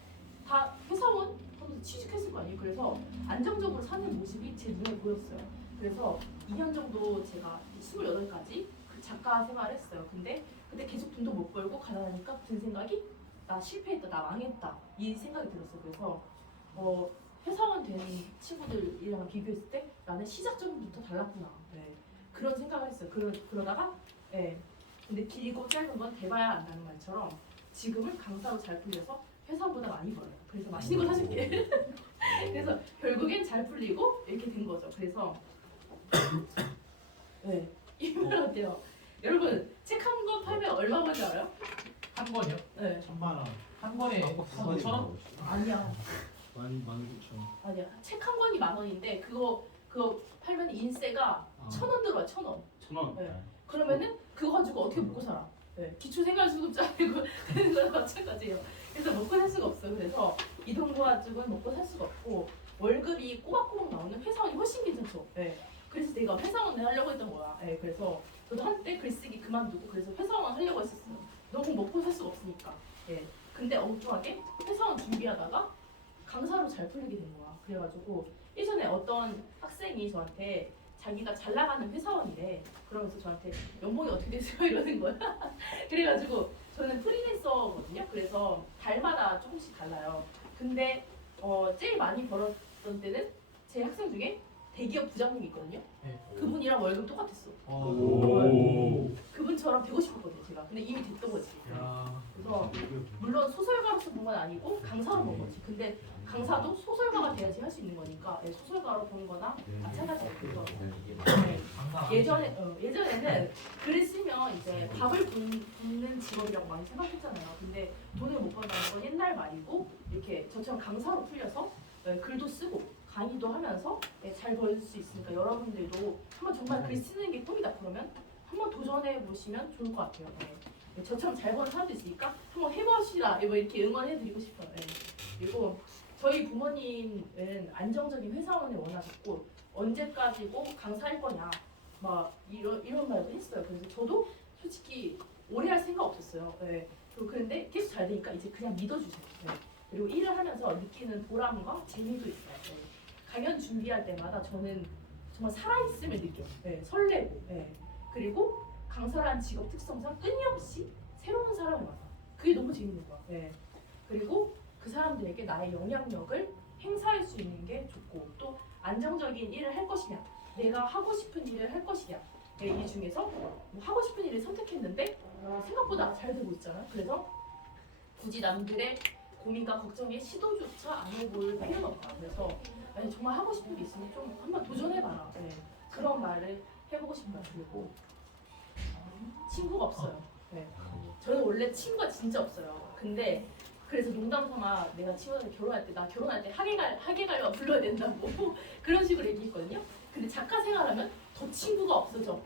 다 회사원 하면서 취직했을 거 아니에요. 그래서 안정적으로 사는 모습이 제 눈에 보였어요. 그래서 2년 정도 제가 28까지 그 작가 생활을 했어요. 근데 계속 돈도 못 벌고 가난하니까 든 생각이 나 실패했다, 나 망했다 이 생각이 들었어요. 그래서 회사원 된 친구들이랑 비교했을 때 나는 시작점부터 달랐구나. 네. 그런 생각을 했어요. 그러다가 네. 근데 길고 짧은 건 대봐야 안다는 말처럼 지금은 강사로 잘 풀려서 회사보다 많이 벌어요. 그래서 맛있는 거 사줄게. 그래서 결국엔 잘 풀리고 이렇게 된 거죠. 그래서 네. 이분 어때요? 여러분 책 한 권 팔면 얼마 버는지 알아요? 한 권이요? 네. 1000만 원. 한 권에 5,000원? 아니야. 19,000원. 아니야. 책 한 권이 10,000원인데 그거 팔면 인세가 1,000원 들어와. 1,000원. 1,000원. 네. 그러면은 그거 가지고 어떻게 먹고 살아? 네. 기초생활수급자 아니고 되는 거랑 마찬가지예요. 그래서 먹고 살 수가 없어요. 그래서 이 돈 가지고는 먹고 살 수가 없고 월급이 꼬박꼬박 나오는 회사원이 훨씬 괜찮죠. 네. 그래서 내가 회사원을 하려고 했던 거야. 네. 그래서 저도 한때 글쓰기 그만두고 그래서 회사원 하려고 했었어요. 너무 먹고 살 수가 없으니까. 네. 근데 엉뚱하게 회사원 준비하다가 강사로 잘 풀리게 된 거야. 그래가지고 예전에 어떤 학생이 저한테 자기가 잘 나가는 회사원이래. 그러면서 저한테 연봉이 어떻게 되세요? 이러는 거야. 그래가지고 저는 프리랜서거든요. 그래서 달마다 조금씩 달라요. 근데 제일 많이 벌었던 때는 제 학생 중에 대기업 부장님이 있거든요. 네. 그분이랑 월급 똑같았어. 오. 그분처럼 되고 싶었거든요, 제가. 근데 이미 됐던 거지. 야. 그래서 물론 소설가로서 본 건 아니고 강사로 본 거지. 근데 강사도 소설가가 돼야지 할 수 있는 거니까 소설가로 본 거나 마찬가지예요. 그래서 예전에는 글을 쓰면 이제 밥을 붓는 직업이라고 많이 생각했잖아요. 근데 돈을 못 번다는 건 옛날 말이고 이렇게 저처럼 강사로 풀려서 글도 쓰고 강의도 하면서 잘 벌 수 있으니까 여러분들도 한번 정말 글 쓰는 게 꿈이다 그러면 한번 도전해 보시면 좋을 것 같아요. 저처럼 잘 버는 사람도 있으니까 한번 해보시라 이렇게 응원해드리고 싶어요. 그리고 저희 부모님은 안정적인 회사원을 원하셨고 언제까지고 강사할 거냐 막 이런 말도 했어요. 그래서 저도 솔직히 오래 할 생각 없었어요. 그런데 계속 잘 되니까 이제 그냥 믿어주세요. 그리고 일을 하면서 느끼는 보람과 재미도 있어요. 강연 준비할 때마다 저는 정말 살아있음을 느껴요. 설레고 그리고 강사라는 직업 특성상 끊임없이 새로운 사람을 만나. 그게 너무 재밌는 거야. 그리고 그 사람들에게 나의 영향력을 행사할 수 있는 게 좋고 또 안정적인 일을 할 것이냐 내가 하고 싶은 일을 할 것이냐 이 중에서 뭐 하고 싶은 일을 선택했는데 생각보다 잘 되고 있잖아. 그래서 굳이 남들의 고민과 걱정에 시도조차 안 해볼 필요는 없다. 그래서 아니, 정말 하고 싶은 게 있으면 좀 한번 도전해봐라. 그런 말을 해보고 싶어요. 그리고 친구가 없어요. 저는 원래 친구가 진짜 없어요. 근데 그래서 농담삼아 내가 친구한테 결혼할 때 나 결혼할 때 하계갈과 불러야 된다고 그런 식으로 얘기했거든요. 근데 작가 생활하면 더 친구가 없어져.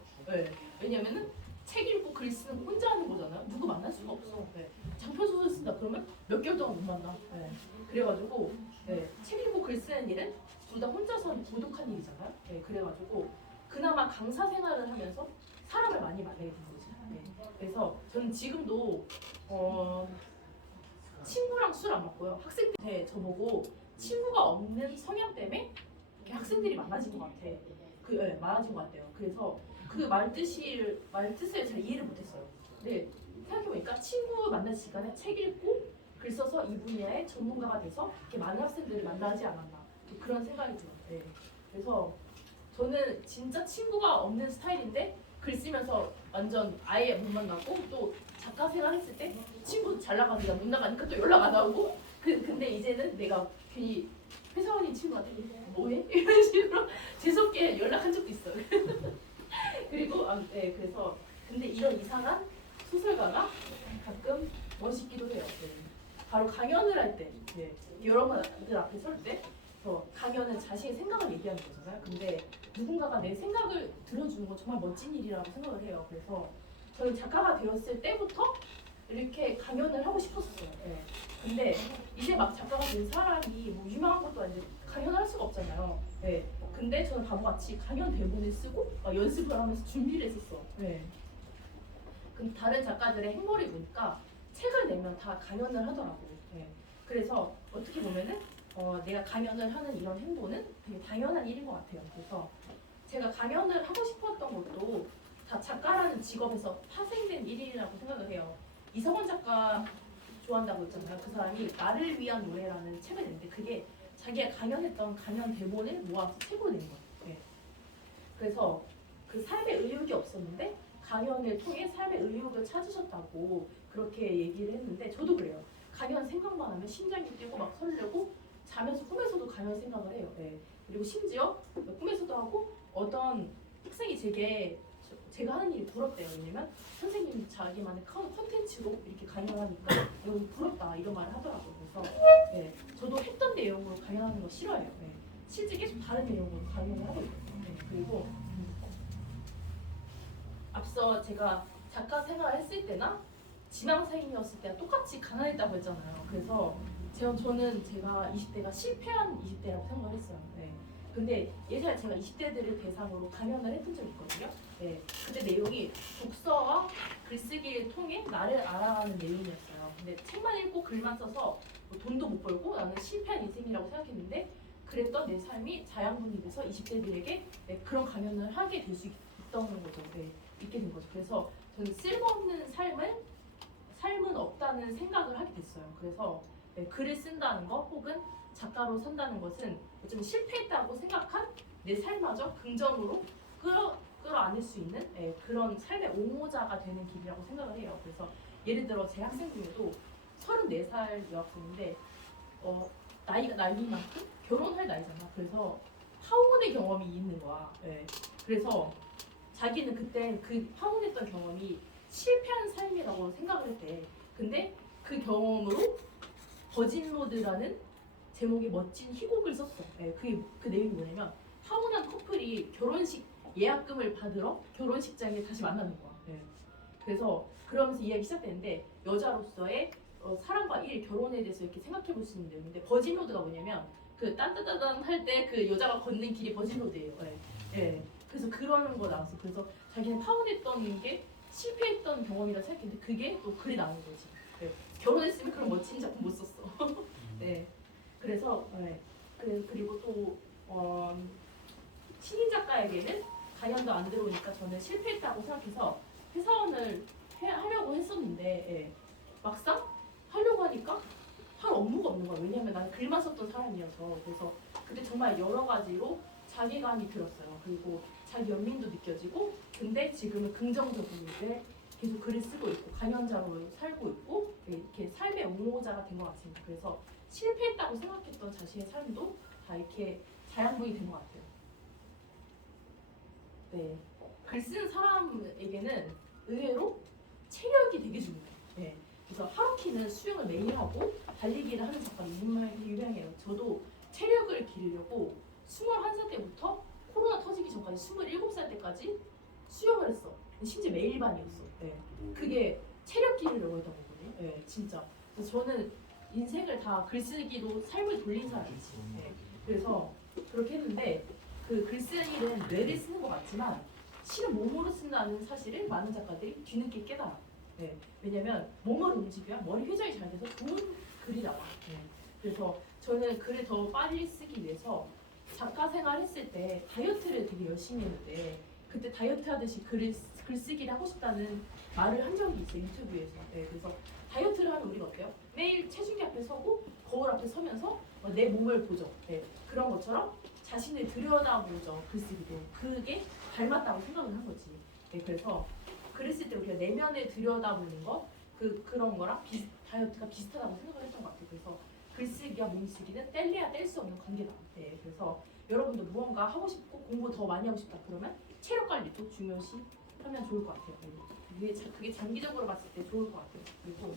왜냐면은 책 읽고 글 쓰는 거 혼자 하는 거잖아요. 누구 만날 수가 없어. 장편 소설 쓴다 그러면 몇 개월 동안 못 만나. 그래가지고 책 읽고 글 쓰는 일은 둘 다 혼자서 하는 고독한 일이잖아요. 그래가지고 그나마 강사 생활을 하면서 사람을 많이 만나게 된 거지. 그래서 저는 지금도 친구랑 술 안 먹고요. 학생들 저보고 친구가 없는 성향 때문에 이렇게 학생들이 많아진 것 같아. 많아진 것 같아요. 그래서 그 말뜻을 잘 이해를 못했어요. 근데 생각해보니까 친구 만날 시간에 책 읽고 글 써서 이 분야의 전문가가 돼서 이렇게 많은 학생들을 만나지 않았나 그런 생각이 들어요. 그래서 저는 진짜 친구가 없는 스타일인데 글 쓰면서 완전 아예 못 만나고 또 작가 생활했을 때 친구 잘 나가니까 못 나가니까 또 연락 안 하고 근데 이제는 내가 괜히 회사원인 친구한테 뭐해? 이런 식으로 재수없게 연락한 적도 있어요. 그리고 그래서 근데 이런 이상한 소설가가 가끔 멋있기도 해요. 바로 강연을 할 때 여러분들 앞에 설 때 강연은 자신의 생각을 얘기하는 거잖아요. 근데 누군가가 내 생각을 들어주는 건 정말 멋진 일이라고 생각을 해요. 그래서 저는 작가가 되었을 때부터 이렇게 강연을 하고 싶었어요. 근데 이제 막 작가가 된 사람이 뭐 유명한 것도 아닌데 강연을 할 수가 없잖아요. 근데 저는 바보같이 강연 대본을 쓰고 연습을 하면서 준비를 했었어. 근데 다른 작가들의 행보를 보니까 책을 내면 다 강연을 하더라고. 그래서 어떻게 보면은 내가 강연을 하는 이런 행보는 되게 당연한 일인 것 같아요. 그래서 제가 강연을 하고 싶었던 것도 다 작가라는 직업에서 파생된 일이라고 생각을 해요. 이성원 작가 좋아한다고 했잖아요. 그 사람이 나를 위한 노래라는 책을 냈는데 그게 자기가 강연했던 강연 대본을 모아서 책으로 낸 거예요. 그래서 그 삶의 의욕이 없었는데 강연을 통해 삶의 의욕을 찾으셨다고 그렇게 얘기를 했는데 저도 그래요. 강연 생각만 하면 심장이 뛰고 막 설레고 자면서 꿈에서도 강연 생각을 해요. 그리고 심지어 꿈에서도 하고 어떤 학생이 제가 하는 일이 부럽대요. 왜냐면 선생님이 자기만의 컨텐츠로 이렇게 강연하니까 너무 부럽다 이런 말을 하더라고요. 그래서 저도 했던 내용으로 강연하는 거 싫어해요. 실제 계속 다른 내용으로 강연을 하고 있거든요. 그리고 앞서 제가 작가 생활을 했을 때나 지망생이었을 때와 똑같이 가난했다고 했잖아요. 그래서 저는 제가 20대가 실패한 20대라고 생각을 했어요. 근데 예전에 제가 20대들을 대상으로 강연을 해본 적이 있거든요. 그때 내용이 독서와 글쓰기를 통해 나를 알아가는 내용이었어요. 근데 책만 읽고 글만 써서 뭐 돈도 못 벌고 나는 실패한 인생이라고 생각했는데 그랬던 내 삶이 자양분이 돼서 20대들에게 그런 강연을 하게 될 수 있던 거죠. 있게 된 거죠. 그래서 저는 쓸모없는 삶은 없다는 생각을 하게 됐어요. 그래서 글을 쓴다는 거 혹은 작가로 산다는 것은 좀 실패했다고 생각한 내 삶마저 긍정으로 끌어안을 수 있는 그런 삶의 옹호자가 되는 길이라고 생각을 해요. 그래서 예를 들어 제 학생 중에도 34살 여학생인데 나이가 나이만큼 결혼할 나이잖아. 그래서 파혼의 경험이 있는 거야. 그래서 자기는 그때 그 파혼했던 경험이 실패한 삶이라고 생각을 했대. 근데 그 경험으로 버진로드라는 제목의 멋진 희곡을 썼어. 그 내용이 뭐냐면 파혼한 커플이 결혼식 예약금을 받으러 결혼식장에 다시 만나는 거야. 그래서 그러면서 이야기 시작되는데 여자로서의 사랑과 일, 결혼에 대해서 이렇게 생각해 볼 수 있는 내용인데 버진로드가 뭐냐면 그 딴따따단 할 때 그 여자가 걷는 길이 버진로드예요. 그래서 그러는 거 나왔어. 그래서 자기는 파혼했던 게 실패했던 경험이라 생각했는데 그게 또 글이 나오는 거지. 결혼했으면 그런 멋진 작품 못 썼어. 그래서 그리고 또 신인 작가에게는 강연도 안 들어오니까 저는 실패했다고 생각해서 회사원을 하려고 했었는데 막상 하려고 하니까 할 업무가 없는 거야. 왜냐면 나는 글만 썼던 사람이어서. 그래서 그때 정말 여러 가지로 자괴감이 들었어요. 그리고 자기 연민도 느껴지고 근데 지금은 긍정적인 일에 계속 글을 쓰고 있고 강연자로 살고 있고 이렇게 삶의 옹호자가 된 것 같습니다. 그래서 실패했다고 생각했던 자신의 삶도 다 이렇게 자양분이 된 것 같아요. 글 쓰는 사람에게는 의외로 체력이 되게 중요해요. 그래서 하루키는 수영을 매일 하고 달리기를 하는 작가가 유명해요. 저도 체력을 기르려고 21살 때부터 코로나 터지기 전까지 27살 때까지 수영을 했어. 심지어 매일 반이었어. 그게 체력 기르려고 했던 거거든요. 진짜. 그래서 저는 인생을 다 글쓰기로 삶을 돌린 사람이지. 그래서 그렇게 했는데 그 글쓰는 일은 뇌를 쓰는 것 같지만 실은 몸으로 쓴다는 사실을 많은 작가들이 뒤늦게 깨달아. 왜냐면 몸을 움직여야 머리 회전이 잘 돼서 좋은 글이 나와. 그래서 저는 글을 더 빨리 쓰기 위해서 작가 생활 했을 때 다이어트를 되게 열심히 했는데 그때 다이어트 하듯이 글쓰기를 하고 싶다는 말을 한 적이 있어요. 유튜브에서. 그래서 다이어트를 하는 우리가 어때요? 매일 체중계 앞에 서고 거울 앞에 서면서 내 몸을 보죠. 그런 것처럼 자신을 들여다보죠. 글쓰기도. 그게 닮았다고 생각을 한 거지. 그래서 글을 쓸 때 우리가 내면을 들여다보는 거 그런 거랑 다이어트가 비슷하다고 생각을 했던 것 같아요. 그래서 글쓰기와 몸쓰기는 뗄래야 뗄 수 없는 관계다. 그래서 여러분도 무언가 하고 싶고 공부 더 많이 하고 싶다 그러면 체력 관리도 중요시 하면 좋을 것 같아요. 그게 장기적으로 봤을 때 좋을 것 같아요. 그리고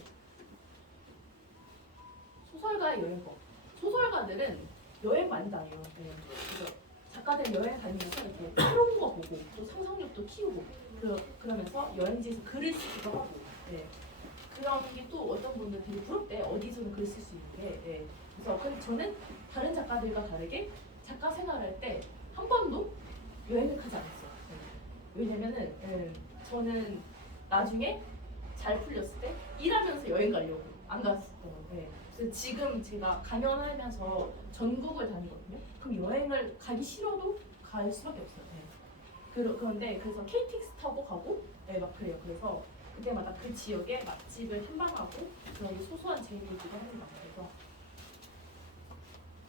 소설가의 여행법. 소설가들은 여행 많이 다녀요. 그래서 작가들은 여행 다니면서 이렇게 새로운 거 보고 또 상상력도 키우고 그러면서 여행지에서 글을 쓰기도 하고 그런 게 또 어떤 분들 되게 부럽대. 어디서는 글 쓸 수 있는데 그래서 저는 다른 작가들과 다르게 작가 생활할 때 한 번도 여행을 가지 않았어요. 왜냐면은 저는 나중에 잘 풀렸을 때 일하면서 여행 가려고 안 갔었던 거예요. 그래서 지금 제가 강연하면서 전국을 다니거든요. 그럼 여행을 가기 싫어도 갈 수밖에 없어요. 그런데 그래서 KTX 타고 가고 막 그래요. 그래서 그때마다 그 지역의 맛집을 탐방하고 그런 소소한 재미있기도 합니다.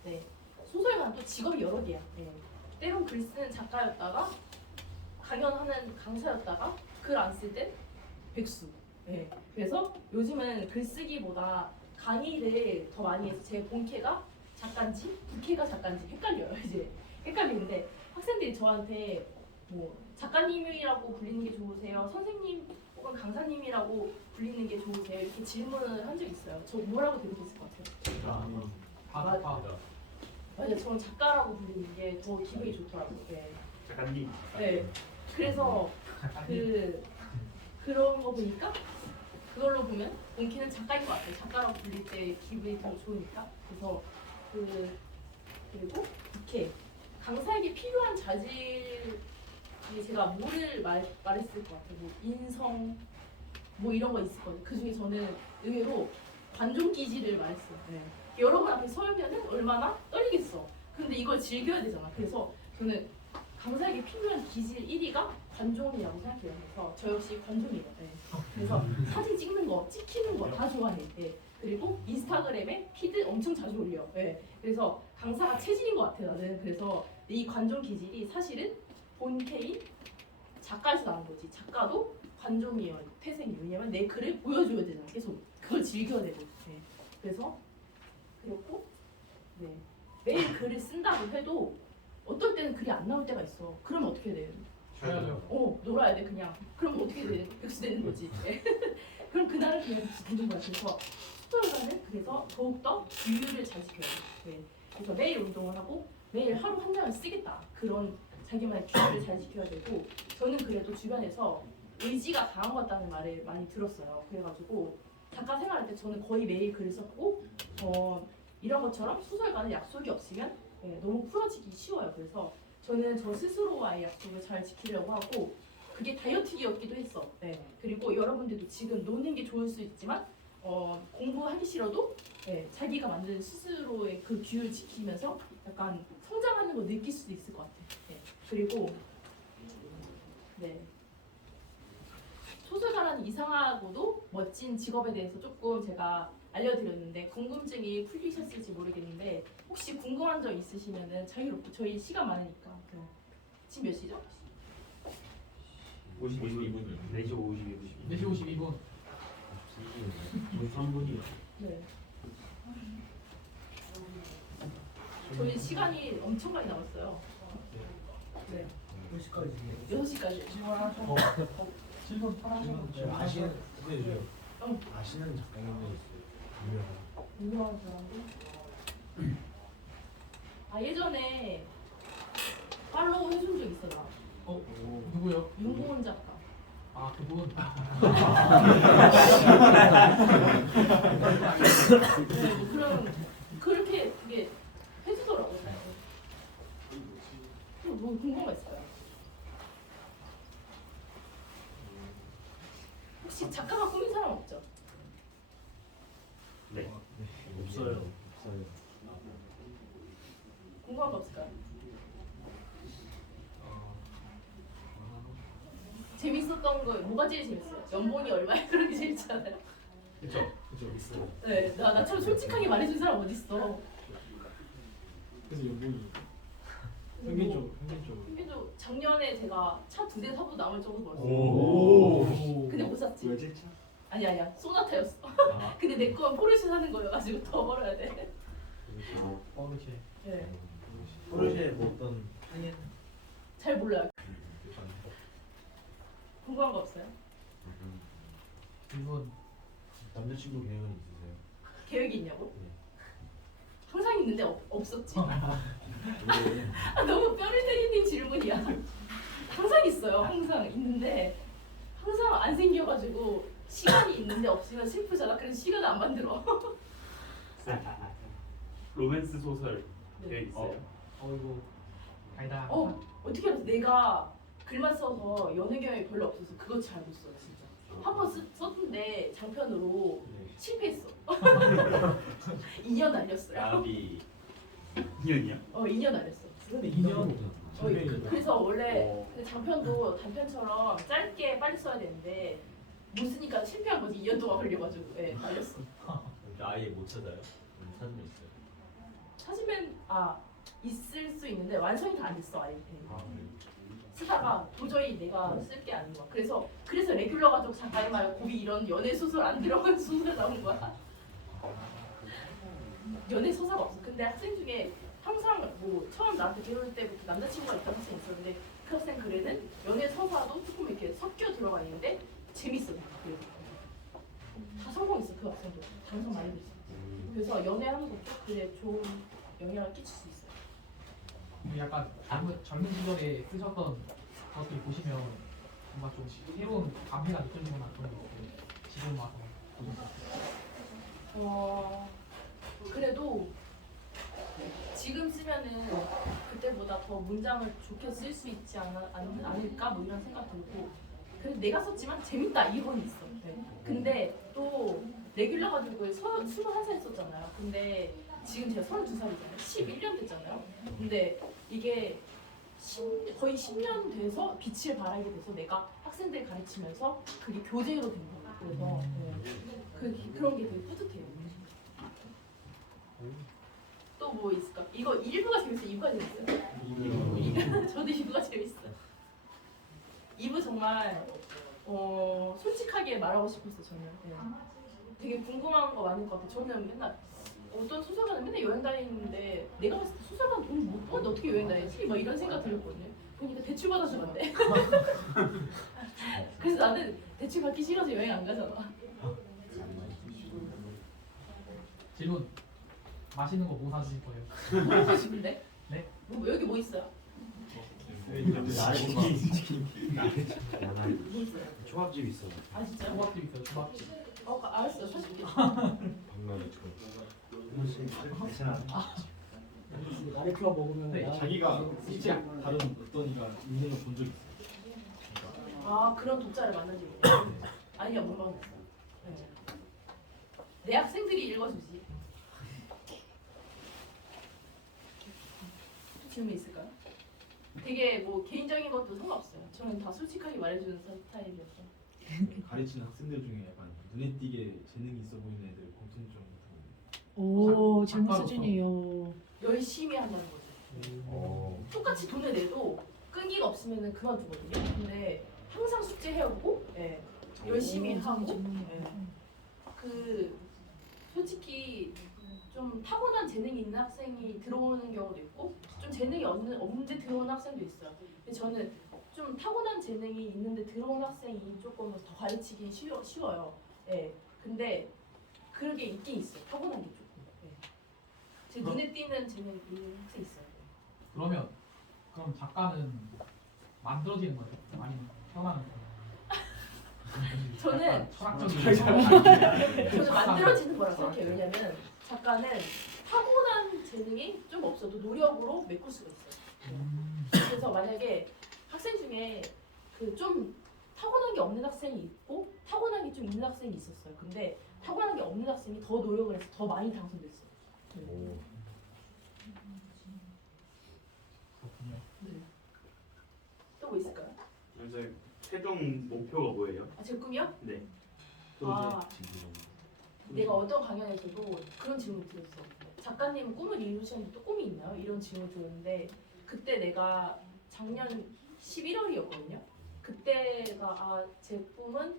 그래서 소설가는 또 직업이 여러 개야. 때론 글 쓰는 작가였다가 강연하는 강사였다가 글 안 쓸 땐 백수. 그래서 요즘은 글쓰기보다 강의를 더 많이 해서 제 본캐가 작가인지 부캐가 작가인지 헷갈려요. 이제 헷갈리는데 학생들이 저한테 뭐 작가님이라고 불리는 게 좋으세요? 선생님 혹은 강사님이라고 불리는 게 좋으세요? 이렇게 질문을 한 적이 있어요. 저 뭐라고 대답했을 것 같아요? 맞아요. 저는 작가라고 불리는 게 더 기분이 좋더라고요. 작가님. 그래서 그런 거 보니까 그걸로 보면 본캐는 작가인 것 같아요. 작가라고 불릴 때 기분이 더 좋으니까. 그래서 그리고 부캐 강사에게 필요한 자질이 제가 뭐를 말했을 것 같아요. 뭐 인성 뭐 이런 거 있을 거예요. 그 중에 저는 의외로 관종 기질을 말했어요. 여러분 앞에 서면은 얼마나 떨리겠어. 근데 이걸 즐겨야 되잖아. 그래서 저는 강사에게 필요한 기질 1위가 관종이라고 생각해요. 그래서 저 역시 관종이에요. 네. 그래서 사진 찍는 거, 찍히는 거 다 좋아해. 네. 그리고 인스타그램에 피드 엄청 자주 올려. 네. 그래서 강사가 체질인 것 같아요. 나는. 그래서 이 관종 기질이 사실은 본캐인 작가에서 나온 거지. 작가도 관종이에요. 태생이. 왜냐면 내 글을 보여줘야 되잖아. 계속 그걸 즐겨야 되고. 네. 그래서 그렇고 네. 매일 글을 쓴다고 해도 어떨 때는 글이 안 나올 때가 있어. 그러면 어떻게 해야 돼? 쉬어야죠. 놀아야 돼 그냥. 그럼 어떻게 돼? 백수되는 거지. 네. 그럼 그날은 그냥 백수되는 거야. 그래서 수도사는 그래서 더욱더 규율을 잘 지켜야 돼. 네. 그래서 매일 운동을 하고 매일 하루 한 장을 쓰겠다. 그런 자기만의 규율을 잘 지켜야 되고 저는 그래도 주변에서 의지가 강한 것 같다는 말을 많이 들었어요. 그래가지고 작가 생활할 때 저는 거의 매일 글을 썼고 이런 것처럼 소설가는 약속이 없으면 너무 풀어지기 쉬워요. 그래서 저는 저 스스로와의 약속을 잘 지키려고 하고 그게 다이어트기였기도 했어. 네. 그리고 여러분들도 지금 노는 게 좋을 수 있지만 공부하기 싫어도 자기가 만든 스스로의 그 규율 지키면서 약간 성장하는 거 느낄 수도 있을 것 같아요. 네. 그리고 네. 소설가라는 이상하고도 멋진 직업에 대해서 조금 제가 알려드렸는데 궁금증이 풀리셨을지 모르겠는데 혹시 궁금한 점 있으시면은 자유롭게 저희 시간 많으니까 지금 몇 시죠? 52분이요. 4시 52분. 4시 52분. 3분이요. 네. 저희 시간이 엄청 많이 남았어요. 네. 몇 시까지? 6시까지. 질문 편하시면 지금 아시는 선생님 응. 아시는 작가님들 있어요? 유명한 사람들? 아 예전에 팔로우 해준 적 있어 나. 누구요? 윤고은 작가. 아 그분. 네, 뭐 그런 그렇게 그게 해주더라고요. 뭐 궁금한 거 있어요? 혹시 작가가 꾸민 사람 없죠? 네. 없어요. 궁금한 거 없을까요? 재밌었던 거 뭐가 제일 재밌어요? 연봉이 얼마야? 그런 게 재밌잖아요. 그쵸. 있어요. 네, 나처럼 솔직하게 말해준 사람 어디 있어? 그래서 연봉이 뭐, 평균적으로 작년에 제가 차 2대 사고 남을 정도 벌었어요. 오. 근데 못 샀지. 외제차? 아니야, 소나타였어. 아. 근데 내 건 포르쉐 사는 거여가지고 더 벌어야 돼. 그렇지. 네, 포르쉐 뭐 어떤 타이엔? 잘 몰라요. 궁금한 거 없어요? 이분 남자친구 계획은 있으세요? 계획이 있냐고? 네. 항상 있는데 없었지. 왜? 아, 너무 뼈를 때리는 질문이야. 항상 있어요. 항상 있는데 항상 안 생겨가지고 시간이 있는데 없으면 슬프잖아. 그래서 시간을 안 만들어. 로맨스 소설 네. 계획 있어요? 어이구 아니다. 어떻게 알았어? 내가 글만 써서 연애 경험이 별로 없어서 그거 잘 못 써요. 진짜. 한 번 썼는데 장편으로 네. 실패했어. 2년 날렸어요. 야비 2년이요? 2년 날렸어. 근데 2년 그래서 원래 근데 장편도 단편처럼 짧게 빨리 써야 되는데 못 쓰니까 실패한 거지. 2년 동안 걸려가지고 날렸어. 아예 못 찾아요? 찾으면 있어요. 찾으면 있을 수 있는데 완성이 다 안 됐어 아예. 아, 쓰다가 도저히 내가 쓸 게 아닌 거야. 그래서 레귤러 가족 작가의 말 고비 이런 연애 소설 안 들어간 소설 나온 거야. 연애 서사가 없어. 근데 학생 중에 항상 뭐 처음 나한테 배울 때부터 남자친구가 있던 학생이 있었는데 그 학생 글에는 연애 서사도 조금 이렇게 섞여 들어가 있는데 재밌어. 그래서 다 성공했어. 그 학생도 당선 많이 됐어. 그래서 연애하는 것도 글에 좋은 영향을 끼칠 수 있어요. 약간 젊은 시절에 쓰셨던 것들 보시면 뭔가 좀 새로운 감회가 느껴지거나 그런 거 없고 지금 와서 그래도 지금 쓰면은 그때보다 더 문장을 좋게 쓸 수 있지 않을까 뭐 이런 생각 들고 그래도 내가 썼지만 재밌다 이건 있어. 근데 또 레귤러 가지고 21살 썼잖아요. 근데 지금 제가 32살이잖아요. 11년 됐잖아요. 근데 이게 거의 10년 돼서 빛을 발하게 돼서 내가 학생들 가르치면서 그게 교재로 된 거예요. 그래서 그런 게 되게 뿌듯해요. 또 뭐 있을까? 이거 1부가 재밌어요. 2부가 재밌어요. 저도 2부가 재밌어요. 2부 정말 솔직하게 말하고 싶었어요. 저는 되게 궁금한 거 많을 것 같아요. 저는 맨날 어떤 소설가는 맨날 여행 다니는데 내가 봤을 때 소설가는 돈 못 버는데 어떻게 여행 다니지? 막 이런 생각 들었거든요. 보니까 대출 받아주면 안 돼. 그래서 나는 대출 받기 싫어서 여행 안 가잖아. 질문. 맛있는 거 뭐 사주실 거예요? 뭐라고 싶은데? 네? 여기 뭐 있어요? 뭐 있어요? 초밥집 있어. 아 진짜? 초밥집 있어요. 초밥집. 알았어요. 사줄게. 박람회 쪽. 아레프가 먹으면 네, 자기가 진짜. 다른 어떤 이가 있는 걸 본 적 있어. 아 그런 독자를 만난 적이 있어요? 아니요 못 만났어요. 네. 내 학생들이 읽어주지. 질문 있을까요? 되게 뭐 개인적인 것도 상관없어요. 저는 다 솔직하게 말해주는 스타일이어서. 가르치는 학생들 중에 약간 눈에 띄게 재능이 있어 보이는 애들 공통점 같은 오 질문 작가로서. 수준이에요. 열심히 한다는 거죠. 거. 똑같이 돈을 내도 끈기가 없으면 그만두거든요. 근데 항상 숙제 해오고 열심히 하고 그 솔직히 좀 타고난 재능이 있는 학생이 들어오는 경우도 있고 좀 재능이 없는데 들어오는 학생도 있어요. 근데 저는 좀 타고난 재능이 있는데 들어온 학생이 조금 더 가르치기 쉬워요. 근데 그런 게 있긴 있어요. 타고난 게 조금. 제 눈에 띄는 재능이 있는 학생 있어요. 그럼 작가는 만들어지는 거예요? 아니면 태어나는 거예요? 저는 약간 철학적인. 저는 만들어지는 거라고 생각해요. 왜냐면 작가는 타고난 재능이 좀 없어도 노력으로 메꿀 수가 있어요. 그래서 만약에 학생 중에 그 좀 타고난 게 없는 학생이 있고 타고난 게 좀 있는 학생이 있었어요. 근데 타고난 게 없는 학생이 더 노력을 해서 더 많이 당선됐어요. 그렇군요. 또 뭐 있을까요? 이제 최종 목표가 뭐예요? 제 꿈이요? 네. 내가 어떤 강연에서도 그런 질문 드렸어요. 작가님 꿈을 이루셨는데 또 꿈이 있나요? 이런 질문 드렸는데 그때 내가 작년 11월이었거든요. 그때가 제 꿈은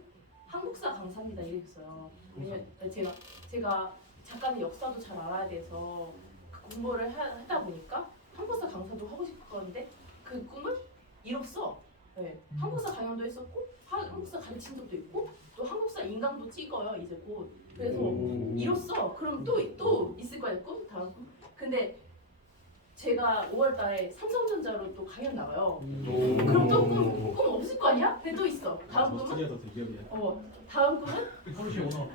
한국사 강사입니다 이랬어요. 왜냐면 제가 작가님 역사도 잘 알아야 돼서 그 공부를 하다 보니까 한국사 강사도 하고 싶었는데 그 꿈을 이뤘어. 한국사 강연도 했었고 한국사 가르친 적도 있고 또 한국사 인강도 찍어요 이제 곧. 그래서 이뤘어. 그럼 또 있을 거예요 꿈? 다음 꿈? 근데 제가 5월달에 삼성전자로 또 강연 나와요. 그럼 또 꿈 없을 거 아니야? 근데 또 있어. 다음 꿈은? 더 대기업이야. 다음 꿈은? 포르쉐 오너.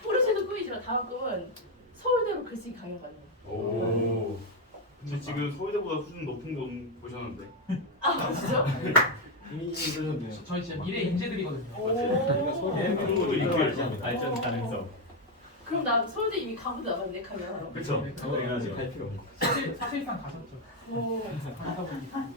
포르쉐도 꿈이지만 다음 꿈은 서울대로 글쓰기 강연 가는 거예요. 오. 근데 지금 서울대보다 수준 높은 건 보셨는데. 진짜? 이미 그러셨네요. 저희 진짜 미래 인재들이거든요. 오. 그런 것도 있고요. 발전 가능성. 그럼 나 서울대 이미 가고 나갔네 강연. 그렇죠. 네, 그래야지 할 필요 없고. 사실상 가셨죠. 오. 가다 보니까.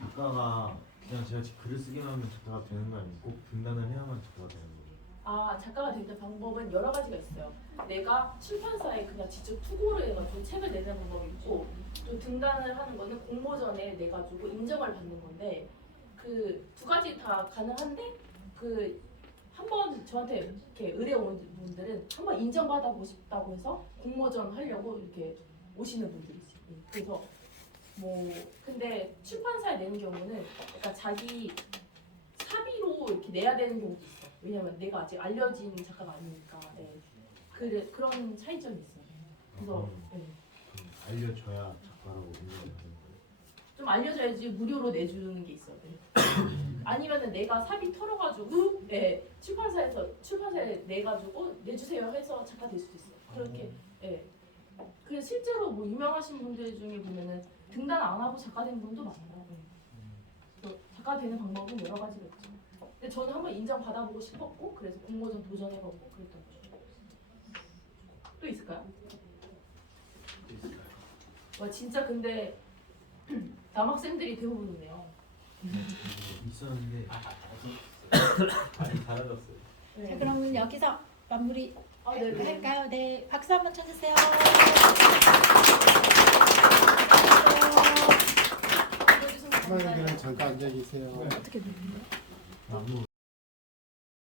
작가가 그냥 제가 글을 쓰기만 하면 작가가 되는 거 아니고 꼭 등단을 해야만 작가가 되는 거예요. 작가가 되는 방법은 여러 가지가 있어요. 내가 출판사에 그냥 직접 투고를 해가지고 책을 내는 방법이 있고 또 등단을 하는 거는 공모전에 내가지고 인정을 받는 건데 그 두 가지 다 가능한데 한번 저한테 이렇게 의뢰 온 분들은 한번 인정받아보고 싶다고 해서 공모전 하려고 이렇게 오시는 분들이지. 그래서 근데 출판사에 내는 경우는 약간 자기 사비로 이렇게 내야 되는 경우도 있어. 왜냐면 내가 아직 알려진 작가가 아니니까. 그런 차이점이 있어요. 그래서 알려줘야 작가라고 인정을 하는 거예요. 좀 알려줘야지 무료로 내주는 게 있어요. 아니면은 내가 사비 털어가지고 출판사에 내가지고 내주세요 해서 작가 될 수도 있어요. 그렇게 그래서 실제로 유명하신 분들 중에 보면은 등단 안 하고 작가 된 분도 많아요. 그래서 작가 되는 방법은 여러 가지가 있죠. 근데 저는 한번 인정 받아보고 싶었고 그래서 공모전 도전해보고 그랬던 거죠. 또 있을까요? 와 진짜 근데 남학생들이 대부분이네요. 있었는데 많이 달라졌어요. 네. 자, 그럼 여기서 마무리 네네. 할까요? 네, 박수 한번 쳐주세요. 보여주셔서 감사해요. 그냥 잠깐 앉아 계세요. 어떻게 되는 거예요? 나무